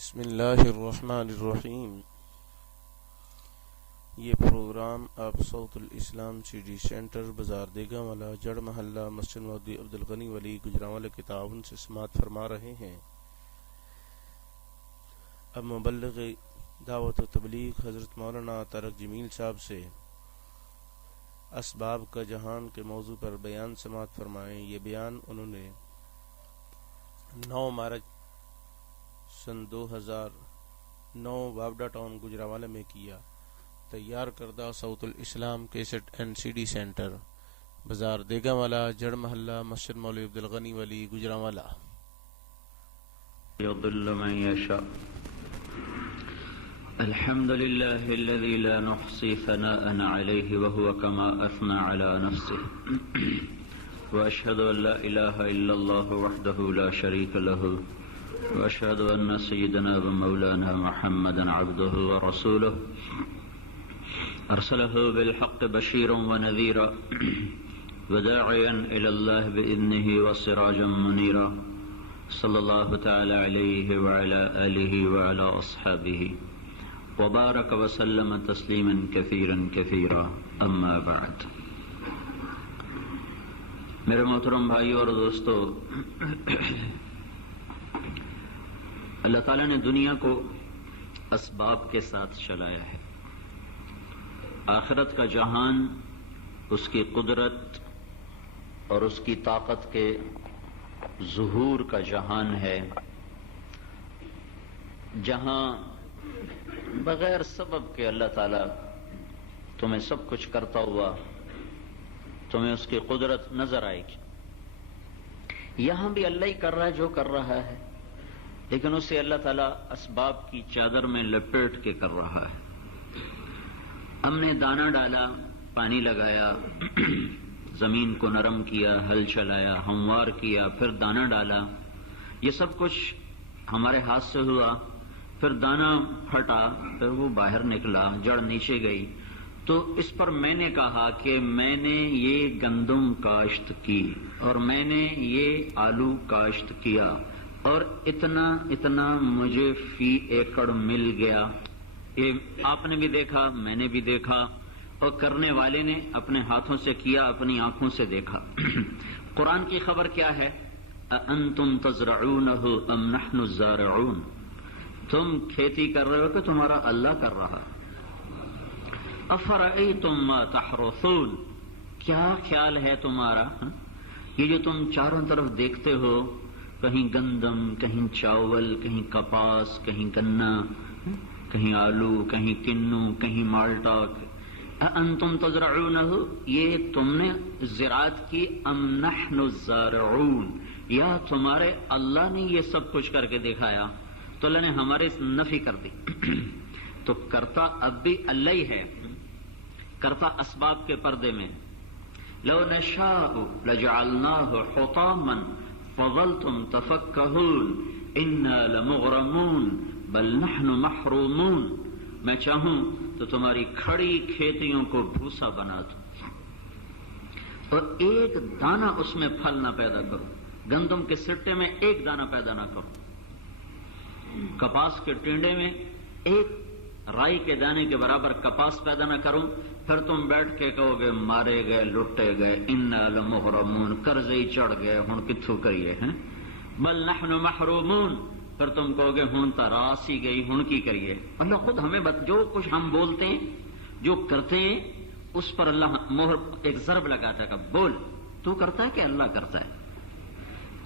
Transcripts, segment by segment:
بسم اللہ الرحمن الرحیم۔ یہ پروگرام آپ صوت الاسلام سی ڈی سینٹر بازار دیگا والا جڑ محلہ مسجد مودودی عبدالغنی ولی گجرانوالہ کے تعاون سے سماعت فرما رہے ہیں۔ اب مبلغ دعوت و تبلیغ حضرت مولانا طارق جمیل صاحب سے اسباب کا جہان کے موضوع پر بیان سماعت فرمائیں۔ یہ بیان انہوں نے 9 مارچ سن 2009 وابڈا ٹاؤن گجرانوالہ میں کیا۔ تیار کردہ صوت الاسلام cassette N C D centre بازار دیگا والا جڑ محلہ مسجد مولوی عبدالغنی ولی گجرانوالہ۔ يضل من يشاء. الحمد لله الذي لا نحصي ثناء عليه وهو كما أثنى على نفسه وأشهد أن لا إله إلا الله وحده لا شريك له وأشهد أن سيدنا ومولانا محمدا عبده ورسوله أرسله بالحق بشيرا ونذيرا وداعيا إلى الله بإذنه وسراجا منيرا صلى الله تعالى عليه وعلى آله وعلى أصحابه وبارك وسلم تسليما كثيرا كثيرا أما بعد۔ میرے محترم بھائیو اور دوستو، اللہ تعالیٰ نے دنیا کو اسباب کے ساتھ چلایا ہے۔ آخرت کا جہان اس کی قدرت اور اس کی طاقت کے ظہور کا جہان ہے، جہاں بغیر سبب کے اللہ تعالیٰ تمہیں سب کچھ کرتا ہوا تمہیں اس کی قدرت نظر آئے گی۔ یہاں بھی اللہ ہی کر رہا ہے جو کر رہا ہے، لیکن اسے اللہ تعالیٰ اسباب کی چادر میں لپیٹ کے کر رہا ہے۔ ہم نے دانہ ڈالا، پانی لگایا، زمین کو نرم کیا، ہل چلایا، ہموار کیا، پھر دانہ ڈالا، یہ سب کچھ ہمارے ہاتھ سے ہوا۔ پھر دانہ پھٹا، پھر وہ باہر نکلا، جڑ نیچے گئی، تو اس پر میں نے کہا کہ میں نے یہ گندم کاشت کی اور میں نے یہ آلو کاشت کیا اور اتنا اتنا مجھے فی ایکڑ مل گیا۔ یہ آپ نے بھی دیکھا، میں نے بھی دیکھا، اور کرنے والے نے اپنے ہاتھوں سے کیا، اپنی آنکھوں سے دیکھا۔ قرآن کی خبر کیا ہے؟ اَأَنْتُمْ تَزْرَعُونَهُ أَمْ نَحْنُ الزَّارِعُونَ، تم کھیتی کر رہے ہو کہ تمہارا اللہ کر رہا؟ أَفَرَأَيْتُمْ مَا تَحْرُثُونَ، کیا خیال ہے تمہارا؟ یہ جو تم چاروں طرف دیکھتے ہو، کہیں گندم، کہیں چاول، کہیں کپاس، کہیں گنا، کہیں آلو، کہیں کنو، کہیں مالٹا، أَأَنْتُمْ تَزْرَعُونَهُ، یہ تم نے زراعت کی؟ أَمْ نَحْنُ الزَّارِعُونَ، یا تمہارے اللہ نے یہ سب کچھ کر کے دکھایا؟ تو اللہ نے ہمارے نفی کر دی۔ تو کرتا اب بھی اللہ ہی ہے، کرتا اسباب کے پردے میں۔ لو نشاء لجعلناه حطاما فظلتم تفكهون انا لمغرمون بل نحن محرومون، میں چاہوں تو تمہاری کھڑی کھیتیوں کو بھوسا بنا دوں اور ایک دانہ اس میں پھل نہ پیدا کروں، گندم کے سٹے میں ایک دانہ پیدا نہ کروں، کپاس کے ٹینڈے میں ایک رائی کے دانے کے برابر کپاس پیدا نہ کروں، پھر تم بیٹھ کے کہو گے مارے گئے، لٹے گئے، انا لمغرمون، قرضے ہی چڑھ گئے، ہن کتھوں کریے ہیں؟ بل نحن محرومون، پھر تم کہو گے ہن تا راس ہی گئی، ہن کی کریے؟ اللہ خود ہمیں جو کچھ ہم بولتے ہیں، جو کرتے ہیں، اس پر اللہ مہر ایک ضرب لگاتا ہے کہ بول، تو کرتا ہے کہ اللہ کرتا ہے؟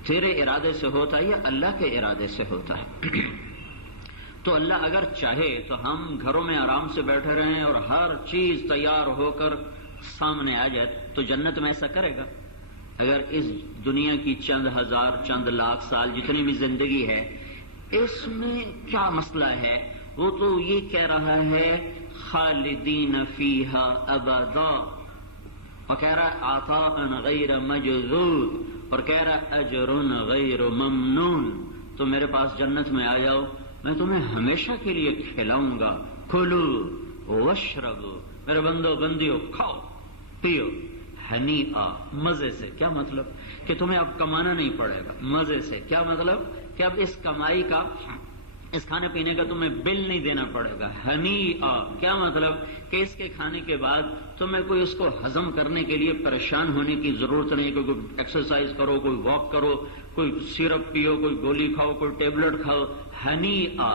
تیرے ارادے سے ہوتا ہے یا اللہ کے ارادے سے ہوتا ہے؟ تو اللہ اگر چاہے تو ہم گھروں میں آرام سے بیٹھے رہیں اور ہر چیز تیار ہو کر سامنے آ جائے تو جنت میں ایسا کرے گا؟ اگر اس دنیا کی چند ہزار چند لاکھ سال جتنی بھی زندگی ہے، اس میں کیا مسئلہ ہے؟ وہ تو یہ کہہ رہا ہے خالدین فیہا ابدا، اور کہہ رہا ہے عطاء غیر مجذوذ، اور کہہ رہا اجر غیر ممنون۔ تو میرے پاس جنت میں آ جاؤ، میں تمہیں ہمیشہ کے لیے کھلاؤں گا، کھلو واشربو، میرے بندو بندیو، کھاؤ پیو، ہنیئا، مزے سے۔ کیا مطلب؟ کہ تمہیں اب کمانا نہیں پڑے گا، مزے سے۔ کیا مطلب؟ کہ اب اس کمائی کا اس کھانے پینے کا تمہیں بل نہیں دینا پڑے گا. ہنیئا کیا مطلب کہ اس کے کھانے کے بعد تمہیں کوئی اس کو ہضم کرنے کے لیے پریشان ہونے کی ضرورت نہیں. کوئی ایکسرسائز کرو, کوئی واک کرو, کوئی سیرپ پیو, کوئی گولی کھاؤ, کوئی ٹیبلٹ کھاؤ. ہنیئا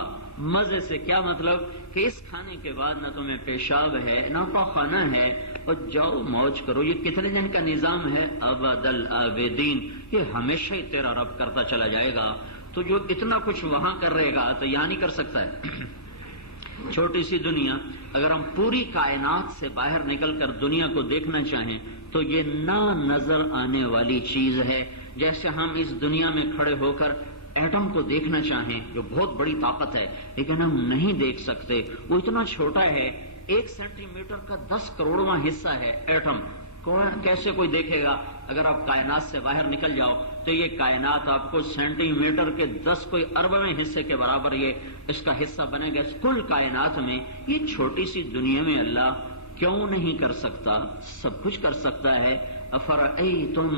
مزے سے. کیا مطلب کہ اس کھانے کے بعد نہ تمہیں پیشاب ہے نہ پاخانہ ہے, اور جاؤ موج کرو. یہ کتنے دن کا نظام ہے؟ ابد الآبدین. یہ ہمیشہ ہی تیرا رب کرتا چلا جائے گا. تو جو اتنا کچھ وہاں کر رہے گا تو یہاں نہیں کر سکتا ہے. چھوٹی سی دنیا, اگر ہم پوری کائنات سے باہر نکل کر دنیا کو دیکھنا چاہیں تو یہ نہ نظر آنے والی چیز ہے. جیسے ہم اس دنیا میں کھڑے ہو کر ایٹم کو دیکھنا چاہیں جو بہت بڑی طاقت ہے, لیکن ہم نہیں دیکھ سکتے. وہ اتنا چھوٹا ہے, 1 سینٹی میٹر کا 10 کروڑواں حصہ ہے ایٹم. کیسے کوئی دیکھے گا؟ اگر آپ کائنات سے باہر نکل جاؤ تو یہ کائنات آپ کو سینٹی میٹر کے 10 کوئی اربویں حصے کے برابر یہ اس کا حصہ بنے گا. کل کائنات میں یہ چھوٹی سی دنیا میں اللہ کیوں نہیں کر سکتا؟ سب کچھ کر سکتا ہے. افرأیتم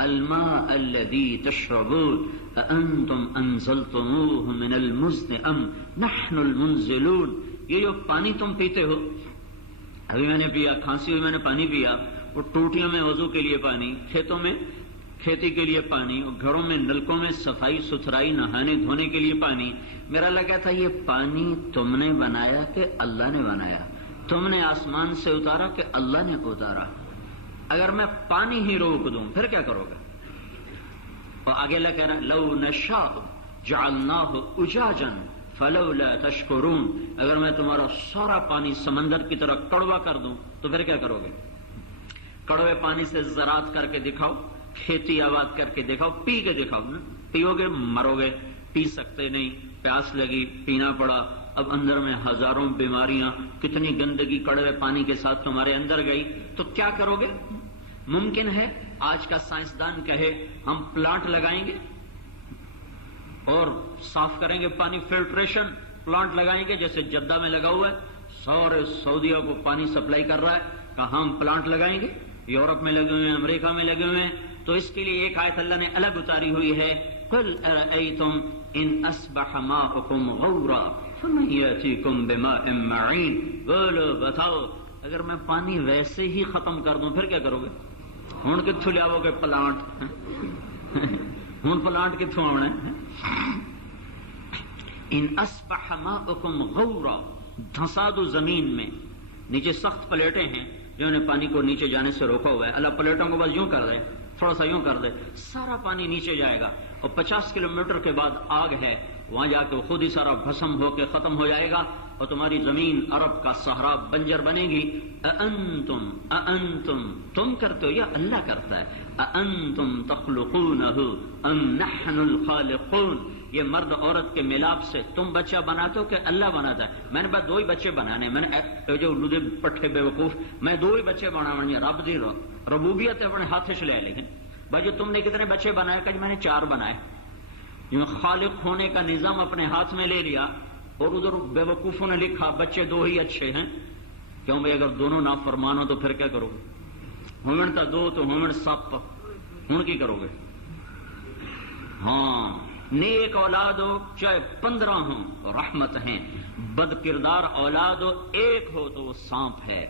الماء الذی تشربون اانتم انزلتموه من المزن ام نحن المنزلون. یہ جو پانی تم پیتے ہو, ابھی میں نے پیا, کھانسی ہوئی میں نے پانی پیا, وہ ٹوٹیوں میں وضو کے لیے پانی, کھیتوں میں کھیتی کے لیے پانی, اور گھروں میں نلکوں میں صفائی ستھرائی نہانے دھونے کے لیے پانی. میرا لگا تھا یہ پانی تم نے بنایا کہ اللہ نے بنایا؟ تم نے آسمان سے اتارا کہ اللہ نے اتارا؟ اگر میں پانی ہی روک دوں پھر کیا کرو گے؟ اور آگے اللہ کہہ رہا لو نشاء جعلناہ اجاجا فلولا تشکرون. اگر میں تمہارا سارا پانی سمندر کی طرح کڑوا کر دوں تو پھر کیا کرو گے؟ کڑوے پانی سے زراعت کر کے دکھاؤ, کھیتی آباد کر کے دکھاؤ, پی کے دکھاؤ. نا پیو گے مرو گے, پی سکتے نہیں, پیاس لگی پینا پڑا. اب اندر میں ہزاروں بیماریاں, کتنی گندگی کڑوے پانی کے ساتھ تمہارے اندر گئی, تو کیا کرو گے؟ ممکن ہے آج کا سائنسدان کہے ہم پلانٹ لگائیں گے اور صاف کریں گے پانی, فلٹریشن پلانٹ لگائیں گے جیسے جدہ میں لگا ہوا ہے, سارے سعودیہ کو پانی سپلائی کر رہا ہے. کہاں ہم پلانٹ لگائیں گے؟ یورپ میں لگے ہوئے ہیں, امریکہ میں لگے ہوئے ہیں. تو اس کے لیے ایک آیت اللہ نے الگ اتاری ہوئی ہے, قل ارأیتم ان اصبح ماؤکم غورا فمن یأتیکم بماء معین. بولو بتاؤ اگر میں پانی ویسے ہی ختم کر دوں پھر کیا کرو گے؟ ہوں کتوں لیاو گے پلانٹ؟ ہوں پلانٹ کتوں آنا ہے؟ ان اصبح ماؤکم غورا, دھسا دو زمین میں. نیچے سخت پلیٹیں ہیں جنہوں نے پانی کو نیچے جانے سے روکا ہوا ہے. اللہ پلیٹوں کو بس یوں کر دے, تھوڑا سا یوں کر دے, سارا پانی نیچے جائے گا. اور 50 کلومیٹر کے بعد آگ ہے, وہاں جا کے خود ہی سارا بھسم ہو کے ختم ہو جائے گا, اور تمہاری زمین عرب کا صحرا بنجر بنے گی. اانتم تم کرتے ہو یا اللہ کرتا ہے؟ اانتم تخلقونہ ام نحن الخالقون. یہ مرد عورت کے ملاپ سے تم بچہ بناتے ہو کہ اللہ بناتا ہے؟ میں نے بس 2 ہی بچے بنانے, میں نے جو لودے پٹھے بے وقوف, میں 2 ہی بچے بنانے. رب دی ربوبیت اپنے ہاتھ سے لے, لیکن بھائی تم نے کتنے بچے بنائے؟ کہ میں نے 4 بنائے. خالق ہونے کا نظام اپنے ہاتھ میں لے لیا, اور ادھر بے وقوفوں نے لکھا بچے 2 ہی اچھے ہیں. کیوں بھائی؟ اگر دونوں نافرمان ہو تو پھر کیا کرو گے؟ ہومن تا 2 تو ہومن 7, ہوں کی کرو گے؟ ہاں, نیک اولاد ہو چاہے 15 ہوں رحمت ہیں, بد کردار اولاد ہو 1 ہو تو وہ سانپ ہے.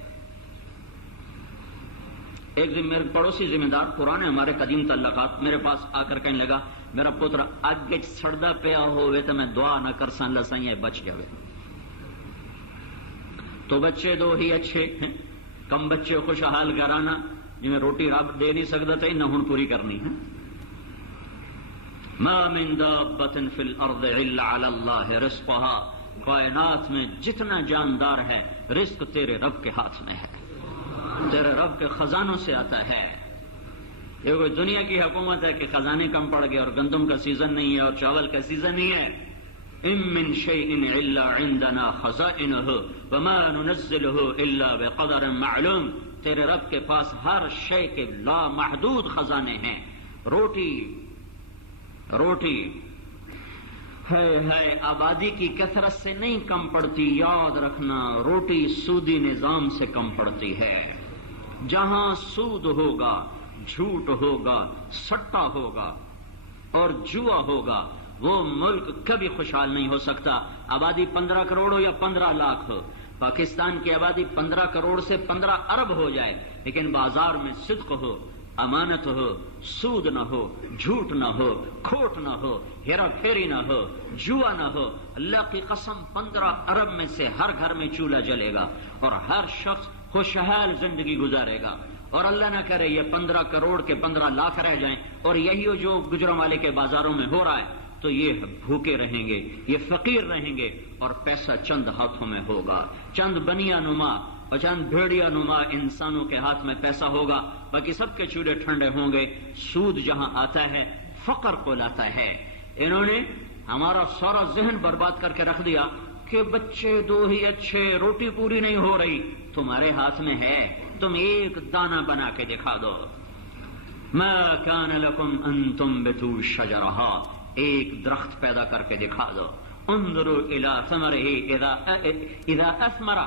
ایک دن میرے پڑوسی ذمہ دار پرانے ہمارے قدیم تعلقات میرے پاس آ کر کہنے لگا میرا پتر اگ سڑدا پیا ہوئے تو میں دعا نہ کر سا اللہ سائیں بچ جائے. تو بچے 2 ہی اچھے ہیں, کم بچے خوشحال گھرانا جنہیں روٹی رب دے نہیں سکتا تھا نہ ہن پوری کرنی ہے. ما من دابۃ فی الارض الا علی اللہ رزقها. کائنات میں جتنا جاندار ہے رزق تیرے رب کے ہاتھ میں ہے, تیرے رب کے خزانوں سے آتا ہے. یہ کوئی دنیا کی حکومت ہے کہ خزانے کم پڑ گئے اور گندم کا سیزن نہیں ہے اور چاول کا سیزن نہیں ہے. ان من شیء الا عندنا خزائنہ وما ننزلہ الا بقدر معلوم. تیرے رب کے پاس ہر شے کے لامحدود خزانے ہیں. روٹی ہے آبادی کی کثرت سے نہیں کم پڑتی, یاد رکھنا روٹی سودی نظام سے کم پڑتی ہے. جہاں سود ہوگا, جھوٹ ہوگا, سٹا ہوگا اور جوا ہوگا, وہ ملک کبھی خوشحال نہیں ہو سکتا، آبادی 15 کروڑ ہو یا 15 لاکھ ہو۔ پاکستان کی آبادی 15 کروڑ سے 15 ارب ہو جائے، لیکن بازار میں صدق ہو، امانت ہو، سود نہ ہو، جھوٹ نہ ہو، کھوٹ نہ ہو، ہیرا پھیری نہ ہو، جوا نہ ہو، اللہ کی قسم 15 ارب میں سے ہر گھر میں چولہا جلے گا اور ہر شخص خوشحال زندگی گزارے گا۔ اور اللہ نہ کرے یہ 15 کروڑ کے 15 لاکھ رہ جائیں اور یہی جو گجرانوالے کے بازاروں میں ہو رہا ہے، تو یہ بھوکے رہیں گے، یہ فقیر رہیں گے اور پیسہ چند ہاتھوں میں ہوگا، چند بنیا نما اور چند بھیڑیا نما انسانوں کے ہاتھ میں پیسہ ہوگا، باقی سب کے چولہے ٹھنڈے ہوں گے۔ سود جہاں آتا ہے فقر کو لاتا ہے۔ انہوں نے ہمارا سارا ذہن برباد کر کے رکھ دیا کہ بچے دو ہی اچھے، روٹی پوری نہیں ہو رہی، تمہارے ہاتھ میں ہے، تم ایک دانہ بنا کے دکھا دو۔ ما کان لکم ان تنبتوا شجرہا، ایک درخت پیدا کر کے دکھا دو۔ انظروا الی ثمرہ اذا اثمر،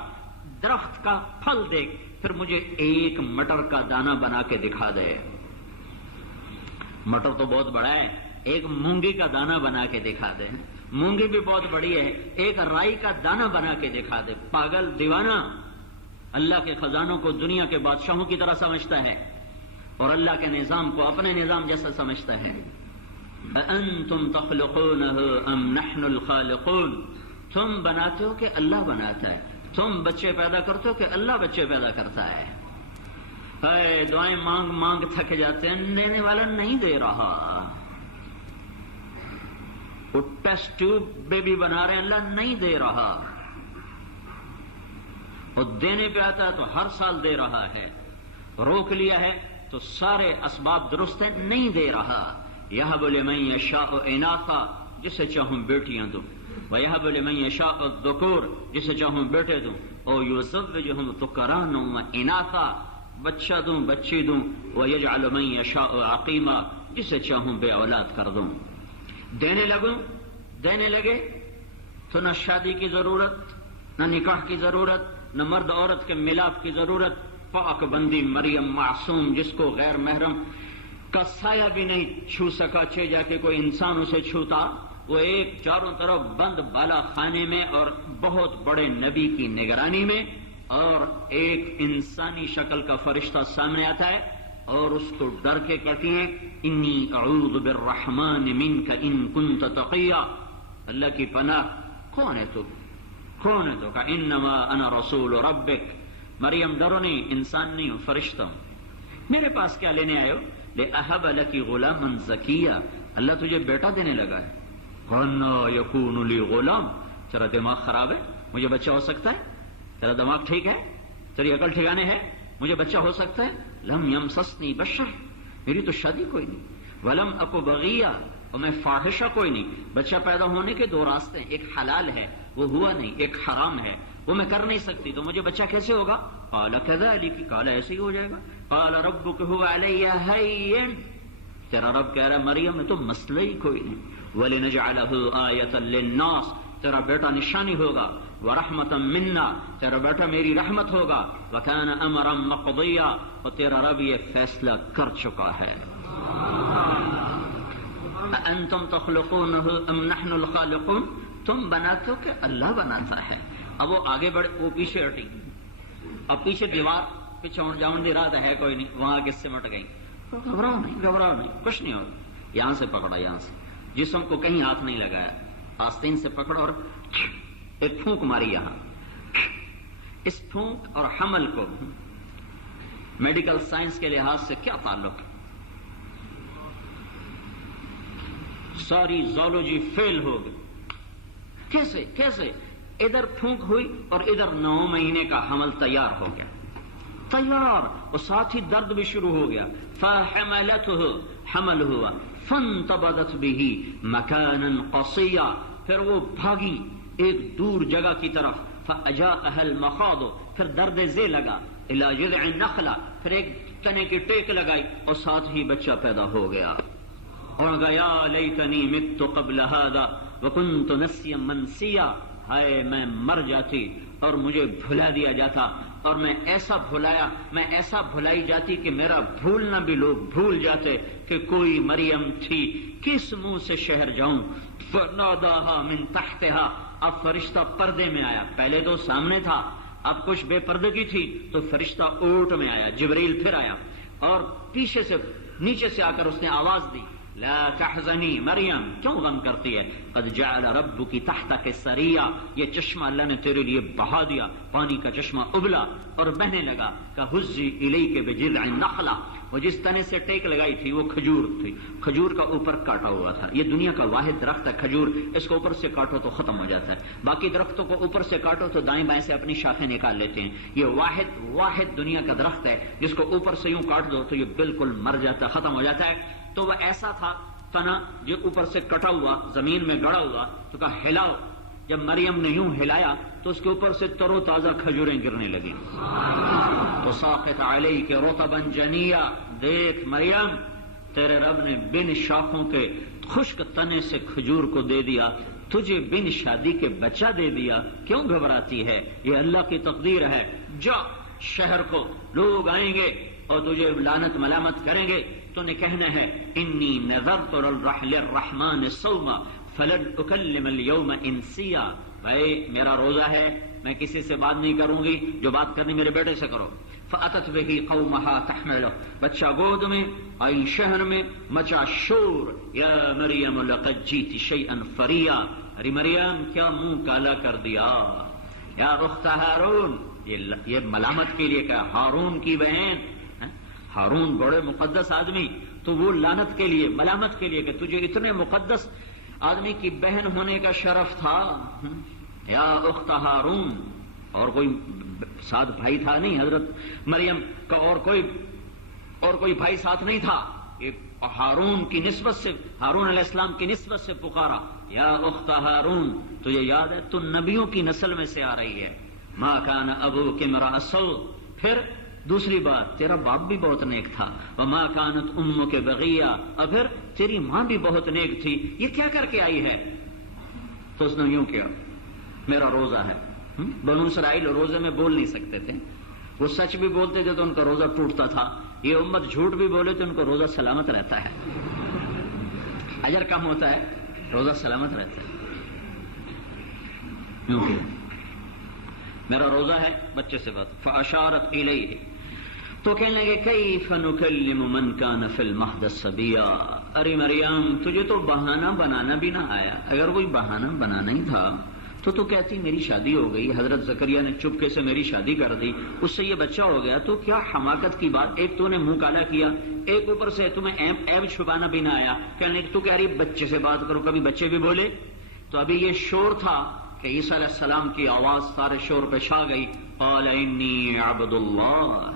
درخت کا پھل دیکھ، پھر مجھے ایک مٹر کا دانہ بنا کے دکھا دے۔ مٹر تو بہت بڑا ہے، ایک مونگی کا دانہ بنا کے دکھا دے۔ مونگی بھی بہت بڑی ہے، ایک رائی کا دانہ بنا کے دکھا دے۔ پاگل دیوانہ اللہ کے خزانوں کو دنیا کے بادشاہوں کی طرح سمجھتا ہے اور اللہ کے نظام کو اپنے نظام جیسا سمجھتا ہے۔ أَأَنْتُمْ تَخْلُقُونَهُ أَمْ نَحْنُ الْخَالِقُونَ، تم بناتے ہو کہ اللہ بناتا ہے، تم بچے پیدا کرتے ہو کہ اللہ بچے پیدا کرتا ہے۔ اے دعائیں مانگ مانگ تھک جاتے ہیں، دینے والا نہیں دے رہا۔ وہ ٹیسٹ ٹیوب بیبی بنا رہے ہیں، اللہ نہیں دے رہا۔ وہ دینے پہ آتا ہے تو ہر سال دے رہا ہے، روک لیا ہے تو سارے اسباب درست ہیں، نہیں دے رہا۔ یہب لمن یشاء اناثا، جسے چاہوں بیٹیاں دوں، ویہب لمن یشاء الذکور، جسے چاہوں بیٹے دوں، او یزوجہم ذکرانا واناثا، بچہ دوں بچی دوں، ویجعل من یشاء عقیما، جسے چاہوں بے اولاد کر دوں۔ دینے لگے تو نہ شادی کی ضرورت، نہ نکاح کی ضرورت، نہ مرد عورت کے ملاپ کی ضرورت۔ پاک بندی مریم معصوم، جس کو غیر محرم کا سایہ بھی نہیں چھو سکا، چھ جا کے کوئی انسان اسے چھوتا، وہ ایک چاروں طرف بند بالا خانے میں اور بہت بڑے نبی کی نگرانی میں، اور ایک انسانی شکل کا فرشتہ سامنے آتا ہے اور اس کو ڈر کے کہتی ہیں انی اعوذ بالرحمن منک ان کنت تقیا، اللہ کی پناہ، کون ہے تو کہا انما انا رسول ربک، مریم ڈرو نہیں، انسان نہیں ہوں، فرشتہ ہوں، میرے پاس کیا لینے آئے ہو؟ لأہب لکی غلاما زکیا، اللہ تجھے بیٹا دینے لگا ہے۔ قَالَ یکون لی غلام، تیرا دماغ خراب ہے، مجھے بچہ ہو سکتا ہے؟ تیرا دماغ ٹھیک ہے؟ تیری عقل ٹھکانے ہے؟ مجھے بچہ ہو سکتا ہے؟ لم یمسسنی بشر، میری تو شادی کوئی نہیں، ولم اکو بغیہ، اور میں فاحشہ کوئی نہیں۔ بچہ پیدا ہونے کے دو راستے ہیں، ایک حلال ہے وہ ہوا نہیں، ایک حرام ہے وہ میں کر نہیں سکتی، تو مجھے بچہ کیسے ہوگا؟ قال کذلک، قال ایسے ہی ہو جائے گا۔ قال ربک هو علی ہین، تیرا رب کہہ رہا ہے مریم میں تو مسئلہ ہی کوئی نہیں۔ ولنجعلہ آیۃ للناس، تیرا بیٹا نشانی ہوگا، ورحمۃ منا، تیرا بیٹا میری رحمت ہوگا، وکان امرا مقضیا، اور تیرا رب یہ فیصلہ کر چکا ہے۔ انتم تخلقونہ ام نحن الخالقون، تم بناتے ہو کہ اللہ بناتا ہے۔ اب وہ آگے بڑھے، وہ پیچھے ہٹی، اب پیچھے دیوار پہ چون جاؤن دی رہا ہے کوئی نہیں، وہاں آگے سمٹ گئی، گھبراؤ نہیں، کچھ نہیں ہوگا۔ یہاں سے پکڑا، یہاں سے، جسم کو کہیں ہاتھ نہیں لگایا، آستین سے پکڑا اور ایک پھونک ماری یہاں۔ اس پھونک اور حمل کو میڈیکل سائنس کے لحاظ سے کیا تعلق ہے؟ ساری زولوجی فیل ہو گئی۔ کیسے ادھر پھونک ہوئی اور ادھر 9 مہینے کا حمل تیار ہو گیا، تیار، اور ساتھ ہی درد بھی شروع ہو گیا۔ فحملته، حمل ہوا، فانتبذت به مکانا قصیا، پھر وہ بھاگی ایک دور جگہ کی طرف، فاجاءها المخاض، پھر درد ذیل لگا، الى جذع النخلہ، پھر ایک تنے کی ٹیک لگائی اور ساتھ ہی بچہ پیدا ہو گیا۔ اور گیا لیتنی مت قبل هذا وکنت نسیا منسیا، ہائے میں مر جاتی اور مجھے بھلا دیا جاتا، اور میں ایسا بھلائی جاتی کہ میرا بھولنا بھی لوگ بھول جاتے کہ کوئی مریم تھی، کس منہ سے شہر جاؤں۔ فناداہا من تحتہا، اب فرشتہ پردے میں آیا، پہلے تو سامنے تھا، اب کچھ بے پردگی تھی تو فرشتہ اونٹ میں آیا، جبریل پھر آیا اور پیچھے سے نیچے سے آ کر اس نے آواز دی، لا تحزنی مریم، کیوں غم کرتی ہے، قد جعل ربک تحتک سریا، یہ چشمہ اللہ نے تیرے لیے بہا دیا، پانی کا چشمہ ابلا اور بہنے لگا، کہزی الیک بجذع النخلہ، وہ جس تنے سے ٹیک لگائی تھی وہ کھجور تھی، کھجور کا اوپر کاٹا ہوا تھا، یہ دنیا کا واحد درخت ہے کھجور، اس کو اوپر سے کاٹو تو ختم ہو جاتا ہے، باقی درختوں کو اوپر سے کاٹو تو دائیں بائیں سے اپنی شاخیں نکال لیتے ہیں، یہ واحد دنیا کا درخت ہے جس کو اوپر سے یوں کاٹ دو تو یہ بالکل مر جاتا ہے، ختم ہو جاتا ہے۔ تو وہ ایسا تھا تنا جو اوپر سے کٹا ہوا زمین میں گڑا ہوا، تو کہا ہلاؤ، جب مریم نے یوں ہلایا تو اس کے اوپر سے تر و تازہ کھجوریں گرنے لگی، تو ساقط علیک رطبا جنیا، دیکھ مریم تیرے رب نے بن شاخوں کے خشک تنے سے کھجور کو دے دیا، تجھے بن شادی کے بچہ دے دیا، کیوں گھبراتی ہے، یہ اللہ کی تقدیر ہے، جا شہر کو لوگ آئیں گے اور تجھے لعنت ملامت کریں گے، تو نے کہنا ہے انی نذرت للرحمن صوما فلن اکلم اليوم انسیا، بھائی میرا روزہ ہے، میں کسی سے بات نہیں کروں گی، جو بات کرنی میرے بیٹے سے کرو۔ فاتت به قومها تحمله، بچہ گود میں آئی، شہر میں مچا شور، یا مریم لقد جیت شیئا فریا، ارے مریم کیا منہ کالا کر دیا، یا اخت ہارون، یہ ملامت کے لیے کہا، ہارون کی بہن، ہارون بڑے مقدس آدمی، تو وہ لعنت کے لیے ملامت کے لیے کہ تجھے اتنے مقدس آدمی کی بہن ہونے کا شرف تھا، یا اخت ہارون، اور کوئی ساتھ بھائی تھا نہیں حضرت مریم کا، اور کوئی بھائی ساتھ نہیں تھا، ہارون کی نسبت سے، ہارون علیہ السلام کی نسبت سے پکارا، یا اخت ہارون، تجھے یاد ہے تو نبیوں کی نسل میں سے آ رہی ہے، ما کان ابوک امرأ سوء، پھر دوسری بات تیرا باپ بھی بہت نیک تھا، وما کانت امک بغیہ، اور پھر تیری ماں بھی بہت نیک تھی، یہ کیا کر کے آئی ہے، تو اس نے یوں کیا، میرا روزہ ہے۔ بنو اسرائیل روزے میں بول نہیں سکتے تھے، وہ سچ بھی بولتے تھے تو ان کا روزہ ٹوٹتا تھا، یہ امت جھوٹ بھی بولے تو ان کا روزہ سلامت رہتا ہے، اجر کم ہوتا ہے، روزہ سلامت رہتا ہے، میرا روزہ ہے، بچے سے بات، فاشارت الیہ، تو کہنے لگے کیف نکلم من کان فی المہد صبیا، ارے مریم تجھے تو بہانہ بنانا بھی نہ آیا، اگر کوئی بہانہ بنانا ہی تھا تو کہتی میری شادی ہو گئی، حضرت زکریا نے چپکے سے میری شادی کر دی، اس سے یہ بچہ ہو گیا، تو کیا حماقت کی بات، ایک تو نے منہ کالا کیا، ایک اوپر سے تمہیں عیب چھپانا بھی نہ آیا، کہنے تو کہہ رہی بچے سے بات کرو، کبھی بچے بھی بولے، تو ابھی یہ شور تھا کہ عیسیٰ علیہ السلام کی آواز سارے شور پہ چھا گئی، قال انی عبد اللہ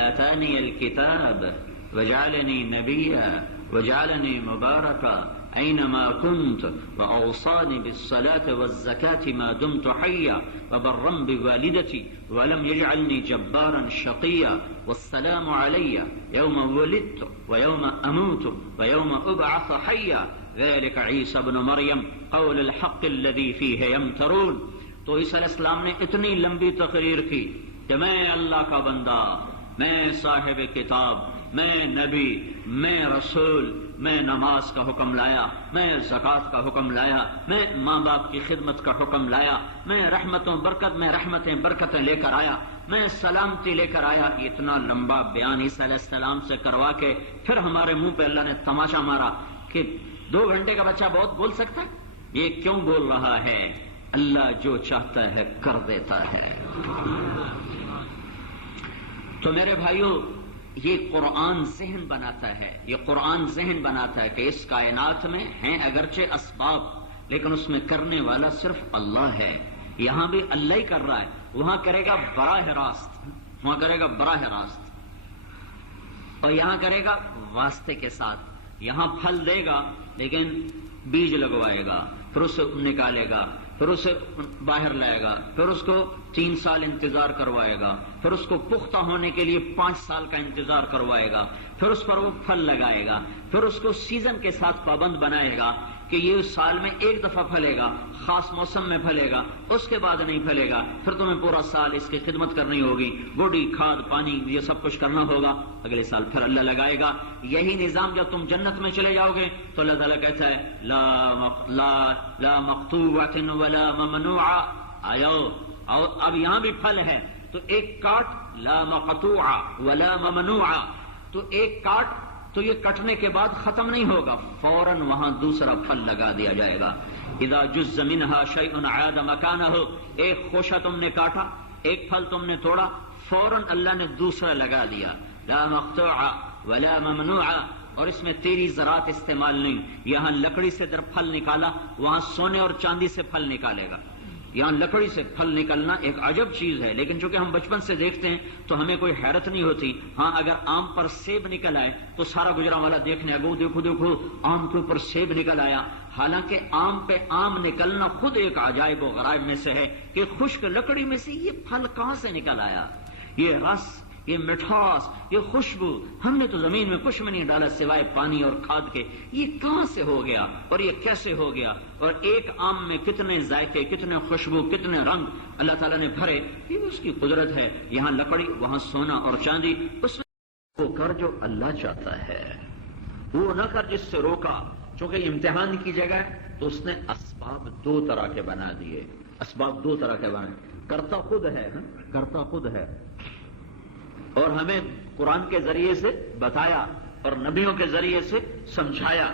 آتانی الکتاب وجعلنی نبیا وجعلنی مبارکا أينما كنت وأوصاني بالصلاة والزكاة ما دمت حيا وبرا بوالدتي ولم يجعلني جبارا شقيا والسلام علي يوم ولدت ويوم أموت ويوم أبعث حيا ذلك عيسى ابن مريم قول الحق الذي فيه يمترون۔ تو عیسیٰ علیہ السلام نے اتنی لمبی تقریر کی کہ میں اللہ کا بندہ، میں صاحب کتاب، میں نبی، میں رسول، میں نماز کا حکم لایا، میں زکوٰۃ کا حکم لایا، میں ماں باپ کی خدمت کا حکم لایا، میں رحمتیں برکتیں لے کر آیا، میں سلامتی لے کر آیا۔ اتنا لمبا بیان عیسیٰ علیہ السلام سے کروا کے پھر ہمارے منہ پہ اللہ نے تماشا مارا کہ 2 گھنٹے کا بچہ بہت بول سکتا ہے، یہ کیوں بول رہا ہے؟ اللہ جو چاہتا ہے کر دیتا ہے۔ تو میرے بھائیوں، یہ قرآن ذہن بناتا ہے، یہ قرآن ذہن بناتا ہے کہ اس کائنات میں ہیں اگرچہ اسباب، لیکن اس میں کرنے والا صرف اللہ ہے۔ یہاں بھی اللہ ہی کر رہا ہے، وہاں کرے گا براہ راست، وہاں کرے گا براہ راست، اور یہاں کرے گا واسطے کے ساتھ۔ یہاں پھل دے گا لیکن بیج لگوائے گا، پھر اسے نکالے گا، پھر اسے باہر لائے گا، پھر اس کو 3 سال انتظار کروائے گا، پھر اس کو پختہ ہونے کے لیے 5 سال کا انتظار کروائے گا، پھر اس پر وہ پھل لگائے گا، پھر اس کو سیزن کے ساتھ پابند بنائے گا کہ کہ یہ اس سال میں ایک دفعہ پھلے گا، خاص موسم میں پھلے گا، اس کے بعد نہیں پھلے گا، پھر تمہیں پورا سال اس کی خدمت کرنی ہوگی، گوڈی، کھاد، پانی، یہ سب کچھ کرنا ہوگا، اگلے سال پھر اللہ لگائے گا۔ یہی نظام جب تم جنت میں چلے جاؤ گے تو اللہ تعالیٰ کہتا ہے لا مقطوعۃ ولا ممنوعہ، آؤ اور اب یہاں بھی پھل ہے تو ایک کاٹ، لا مقطوعہ ولا ممنوعہ، تو ایک کاٹ تو یہ کٹنے کے بعد ختم نہیں ہوگا، فوراً وہاں دوسرا پھل لگا دیا جائے گا۔ اذا جز منها شیء عاد مکانہ، ایک خوشہ تم نے کاٹا، ایک پھل تم نے توڑا، فوراً اللہ نے دوسرا لگا دیا، لا مقطوعہ ولا ممنوعہ، اور اس میں تیری زراعت استعمال نہیں۔ یہاں لکڑی سے در پھل نکالا، وہاں سونے اور چاندی سے پھل نکالے گا۔ یہاں لکڑی سے پھل نکلنا ایک عجب چیز ہے، لیکن چونکہ ہم بچپن سے دیکھتے ہیں تو ہمیں کوئی حیرت نہیں ہوتی۔ ہاں اگر آم پر سیب نکل آئے تو سارا گجرانوالا دیکھنے اگو دیکھو دیکھو آم کے اوپر سیب نکل آیا، حالانکہ آم پہ آم نکلنا خود ایک عجائب و غرائب میں سے ہے کہ خشک لکڑی میں سے یہ پھل کہاں سے نکل آیا، یہ رس، یہ مٹھاس، یہ خوشبو، ہم نے تو زمین میں کچھ بھی نہیں ڈالا سوائے پانی اور کھاد کے، یہ کہاں سے ہو گیا اور یہ کیسے ہو گیا، اور ایک آم میں کتنے ذائقے، کتنے خوشبو، کتنے رنگ اللہ تعالیٰ نے بھرے، یہ اس کی قدرت ہے۔ یہاں لکڑی، وہاں سونا اور چاندی، اس میں وہ کر جو اللہ چاہتا ہے، وہ نہ کر جس سے روکا۔ چونکہ امتحان کی جگہ ہے تو اس نے اسباب دو طرح کے بنا دیے، اسباب دو طرح کے بنا، کرتا خود ہے، کرتا خود ہے، اور ہمیں قرآن کے ذریعے سے بتایا اور نبیوں کے ذریعے سے سمجھایا۔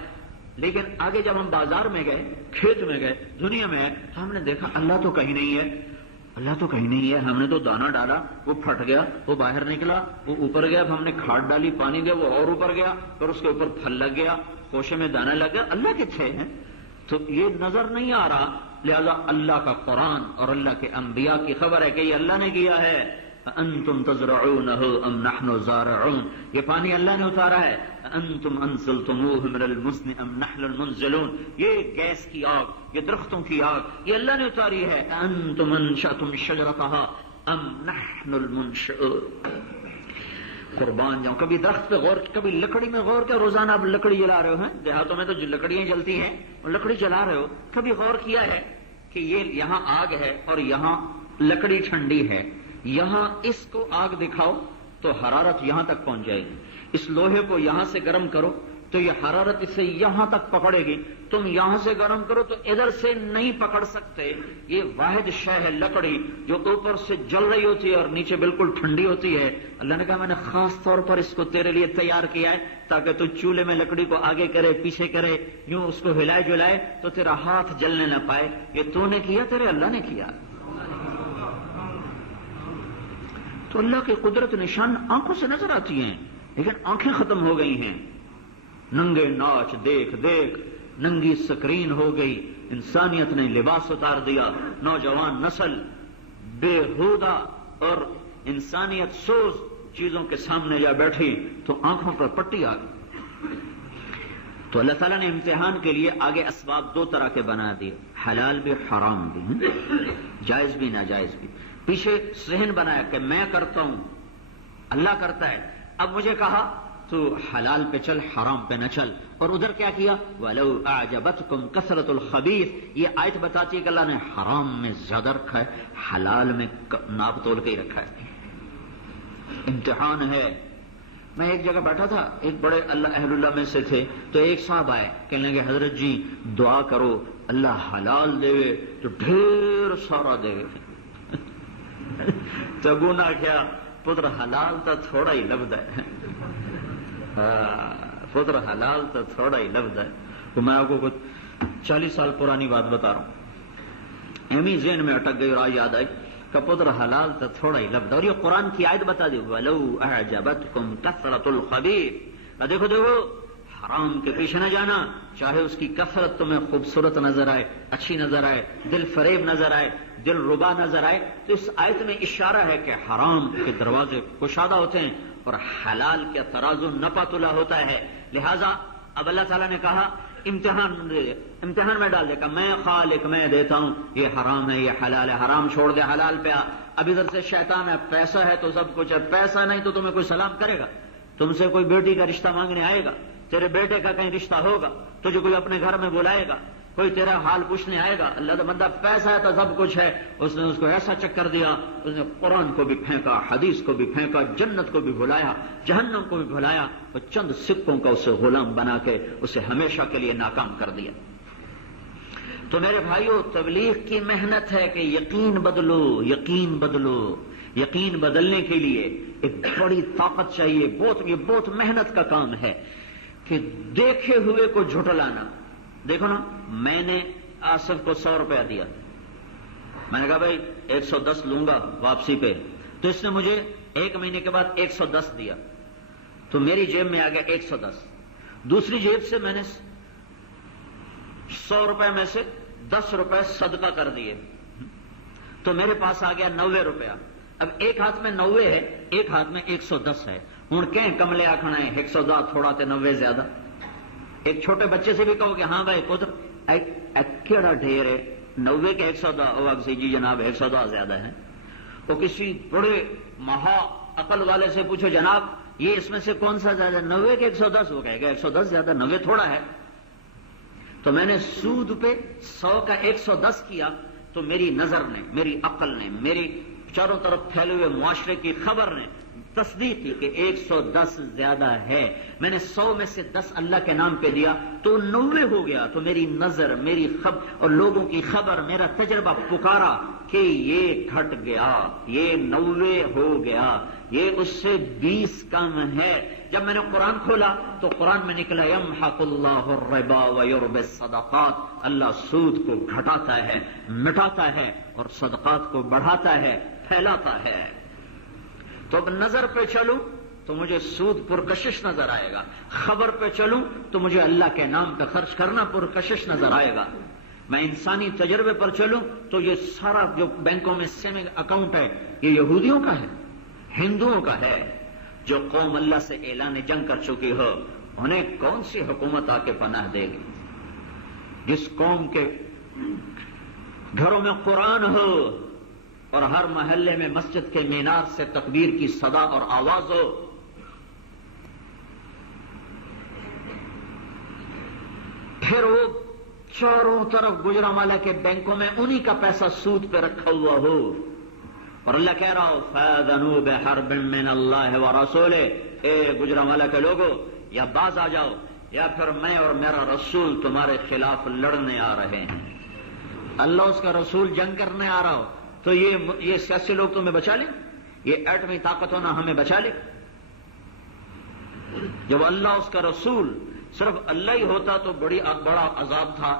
لیکن آگے جب ہم بازار میں گئے، کھیت میں گئے، دنیا میں گئے، تو ہم نے دیکھا اللہ تو کہیں نہیں ہے، اللہ تو کہیں نہیں ہے۔ ہم نے تو دانہ ڈالا، وہ پھٹ گیا، وہ باہر نکلا، وہ اوپر گیا، اب ہم نے کھاد ڈالی، پانی دیا، وہ اور اوپر گیا، اور اس کے اوپر پھل لگ گیا، کوشے میں دانہ لگ گیا، اللہ کتنے ہیں؟ تو یہ نظر نہیں آ رہا، لہذا اللہ کا قرآن اور اللہ کے انبیاء کی خبر ہے کہ یہ اللہ نے کیا ہے۔ انتم تزرعونہ ام نحن زارعون، یہ پانی اللہ نے اتارا ہے۔ انتم انزلتموہ من المزن ام نحن المنزلون، یہ گیس کی آگ، یہ درختوں کی آگ، یہ اللہ نے اتاری ہے۔ انتم انشأتم شجرتہا ام نحن المنشئون۔ قربان جاؤں، کبھی درخت پہ غور، کبھی لکڑی میں غور کیا؟ روزانہ آپ لکڑی جلا رہے ہو، ہیں دیہاتوں میں تو جو لکڑیاں جلتی ہیں اور لکڑی جلا رہے ہو، کبھی غور کیا ہے کہ یہ یہاں آگ ہے اور یہاں لکڑی ٹھنڈی ہے؟ یہاں اس کو آگ دکھاؤ تو حرارت یہاں تک پہنچ جائے گی، اس لوہے کو یہاں سے گرم کرو تو یہ حرارت اسے یہاں تک پکڑے گی، تم یہاں سے گرم کرو تو ادھر سے نہیں پکڑ سکتے۔ یہ واحد شے ہے لکڑی جو اوپر سے جل رہی ہوتی ہے اور نیچے بالکل ٹھنڈی ہوتی ہے۔ اللہ نے کہا میں نے خاص طور پر اس کو تیرے لیے تیار کیا ہے تاکہ تو چولہے میں لکڑی کو آگے کرے پیچھے کرے، یوں اس کو ہلائے جلائے تو تیرا ہاتھ جلنے نہ پائے۔ یہ تو نے کیا، تیرے اللہ نے کیا۔ تو اللہ کی قدرت نشان آنکھوں سے نظر آتی ہیں، لیکن آنکھیں ختم ہو گئی ہیں۔ ننگے ناچ دیکھ دیکھ ننگی سکرین ہو گئی، انسانیت نے لباس اتار دیا، نوجوان نسل بےہودہ اور انسانیت سوز چیزوں کے سامنے جا بیٹھی تو آنکھوں پر پٹی آ گئی۔ تو اللہ تعالیٰ نے امتحان کے لیے آگے اسباب دو طرح کے بنا دیے، حلال بھی حرام بھی، جائز بھی ناجائز بھی۔ پیچھے صحن بنایا کہ میں کرتا ہوں، اللہ کرتا ہے، اب مجھے کہا تو حلال پہ چل، حرام پہ نہ چل۔ اور ادھر کیا کیا؟ وَلَوْ أَعْجَبَتْكُمْ كَثْرَةُ الْخَبِيثِ، یہ آیت بتاتی ہے کہ اللہ نے حرام میں زیادہ رکھا ہے، حلال میں ناپ تول کے ہی رکھا ہے۔ امتحان ہے۔ میں ایک جگہ بیٹھا تھا، ایک بڑے اللہ اہل اللہ میں سے تھے، تو ایک صاحب آئے، کہنے لگے حضرت جی دعا کرو اللہ حلال دے تو ڈھیر سارا دے۔ تگو نہ کیا پتر حلال تو تھوڑا ہی لفظ ہے، پتر حلال تو تھوڑا ہی لفظ ہے۔ تو میں آپ کو کچھ 40 سال پرانی بات بتا رہا ہوں، امی ذہن میں اٹک گئی اور آج یاد آئی کہ پتر حلال تو تھوڑا ہی لفظ ہے، اور یہ قرآن کی آیت بتا دی وَلَوْ أَعْجَبَتْكُمْ كَثْرَةُ الْخَبِيثِ۔ دیکھو دیکھو حرام کے پیچھے نہ جانا، چاہے اس کی کثرت تمہیں خوبصورت نظر آئے، اچھی نظر آئے، دل فریب نظر آئے، دل ربا نظر آئے، تو اس آیت میں اشارہ ہے کہ حرام کے دروازے کشادہ ہوتے ہیں اور حلال کا ترازو نپا تلا ہوتا ہے۔ لہذا اب اللہ تعالیٰ نے کہا امتحان میں ڈال دے گا، میں خالق میں دیتا ہوں، یہ حرام ہے یہ حلال ہے، حرام چھوڑ دے حلال پہ آ۔ اب ادھر سے شیطان ہے، پیسہ ہے تو سب کچھ ہے، پیسہ نہیں تو تمہیں کوئی سلام کرے گا، تم سے کوئی بیٹی کا رشتہ مانگنے آئے گا، تیرے بیٹے کا کہیں رشتہ ہوگا، تجھے کوئی اپنے گھر میں بلائے گا, کوئی تیرا حال پوچھنے آئے گا, اللہ کا بندہ پیسہ ہے تو سب کچھ ہے, اس نے اس کو ایسا چکر دیا, اس نے قرآن کو بھی پھینکا, حدیث کو بھی پھینکا, جنت کو بھی بھلایا, جہنم کو بھی بھلایا, اور چند سکوں کا اسے غلام بنا کے اسے ہمیشہ کے لیے ناکام کر دیا. تو میرے بھائیوں, تبلیغ کی محنت ہے کہ یقین بدلو, یقین بدلو. یقین بدلنے کے لیے ایک بڑی طاقت چاہیے, یہ بہت محنت کا کام ہے کہ دیکھے ہوئے کو جھٹلانا. دیکھو نا, میں نے آصف کو 100 روپیہ دیا, میں نے کہا بھائی 110 لوں گا واپسی پہ, تو اس نے مجھے 1 مہینے کے بعد 110 دیا, تو میری جیب میں آ گیا 110. دوسری جیب سے میں نے 100 روپے میں سے 10 روپے صدقہ کر دیے, تو میرے پاس آ گیا 90 روپیہ. اب ایک ہاتھ میں 90 ہے, ایک ہاتھ میں 110 ہے. ہوں کہیں کملے آکھنا ہے 110 تھوڑا تے 90 زیادہ. ایک چھوٹے بچے سے بھی کہو کہ ہاں بھائی پتر کیڑا ڈھیر ہے, 90 کے 110, وہ اکسی جی جناب 110 زیادہ ہے. وہ کسی بڑے مہا عقل والے سے پوچھو جناب یہ اس میں سے کون سا زیادہ, 90 کے 110, وہ کہے گا 110 زیادہ, 90 تھوڑا ہے. تو میں نے سود پہ 100 کا 110 کیا, تو میری نظر نے, میری عقل نے, میری چاروں طرف پھیلے ہوئے معاشرے کی خبر نے تصدیق کی کہ 110 زیادہ ہے. میں نے 100 میں سے 10 اللہ کے نام پہ دیا تو 90 ہو گیا. تو میری نظر, میری خبر اور لوگوں کی خبر, میرا تجربہ پکارا کہ یہ گھٹ گیا, یہ 90 ہو گیا, یہ اس سے 20 کم ہے. جب میں نے قرآن کھولا تو قرآن میں نکلا یمحق اللہ الربا ویربی الصدقات, اللہ سود کو گھٹاتا ہے, مٹاتا ہے, اور صدقات کو بڑھاتا ہے, پھیلاتا ہے. تو اب نظر پہ چلوں تو مجھے سود پرکشش نظر آئے گا, خبر پہ چلوں تو مجھے اللہ کے نام پہ خرچ کرنا پرکشش نظر آئے گا. میں انسانی تجربے پر چلوں تو یہ سارا جو بینکوں میں سیونگ اکاؤنٹ ہے یہ یہودیوں کا ہے, ہندوؤں کا ہے. جو قوم اللہ سے اعلان جنگ کر چکی ہو انہیں کون سی حکومت آ کے پناہ دے گی؟ جس قوم کے گھروں میں قرآن ہو اور ہر محلے میں مسجد کے مینار سے تکبیر کی صدا اور آواز ہو, پھر وہ چاروں طرف گجرانوالہ کے بینکوں میں انہی کا پیسہ سود پہ رکھا ہوا ہو, اور اللہ کہہ رہا ہو فَأَذَنُوا بِحَرْبٍ مِّنَ اللَّهِ وَرَسُولِهِ, اے گجرانوالہ کے لوگوں یا باز آ جاؤ, یا پھر میں اور میرا رسول تمہارے خلاف لڑنے آ رہے ہیں. اللہ اس کا رسول جنگ کرنے آ رہا ہو تو یہ سیاسی لوگ تمہیں بچا لیں, یہ ایٹمی طاقت ہونا ہمیں بچا لے. جب اللہ اس کا رسول صرف اللہ ہی ہوتا تو بڑا عذاب تھا.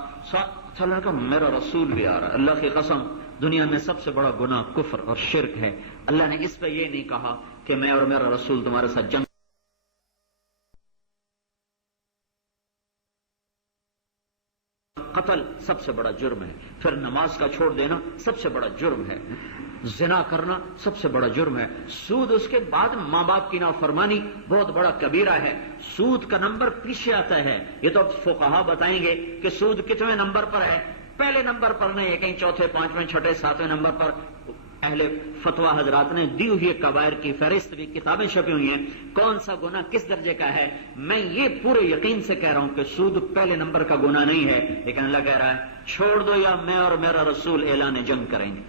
اللہ کا میرا رسول بھی آ رہا ہے, اللہ کی قسم دنیا میں سب سے بڑا گناہ کفر اور شرک ہے. اللہ نے اس پہ یہ نہیں کہا کہ میں اور میرا رسول تمہارے ساتھ جنگ, قتل سب سے بڑا جرم ہے, پھر نماز کا چھوڑ دینا سب سے بڑا جرم ہے, زنا کرنا سب سے بڑا جرم ہے, سود اس کے بعد ماں باپ کی نافرمانی بہت بڑا کبیرہ ہے. سود کا نمبر پیچھے آتا ہے, یہ تو فقہا بتائیں گے کہ سود کتنے نمبر پر ہے. پہلے نمبر پر نہیں, کہیں چوتھے, پانچویں, چھٹے, ساتویں نمبر پر. اہل فتویٰ حضرات نے دی ہوئی کبائر کی فہرست بھی کتابیں چھپی ہوئی ہیں, کون سا گناہ کس درجے کا ہے. میں یہ پورے یقین سے کہہ رہا ہوں کہ سود پہلے نمبر کا گناہ نہیں ہے, لیکن اللہ کہہ رہا ہے چھوڑ دو یا میں اور میرا رسول اعلان جنگ کریں گے.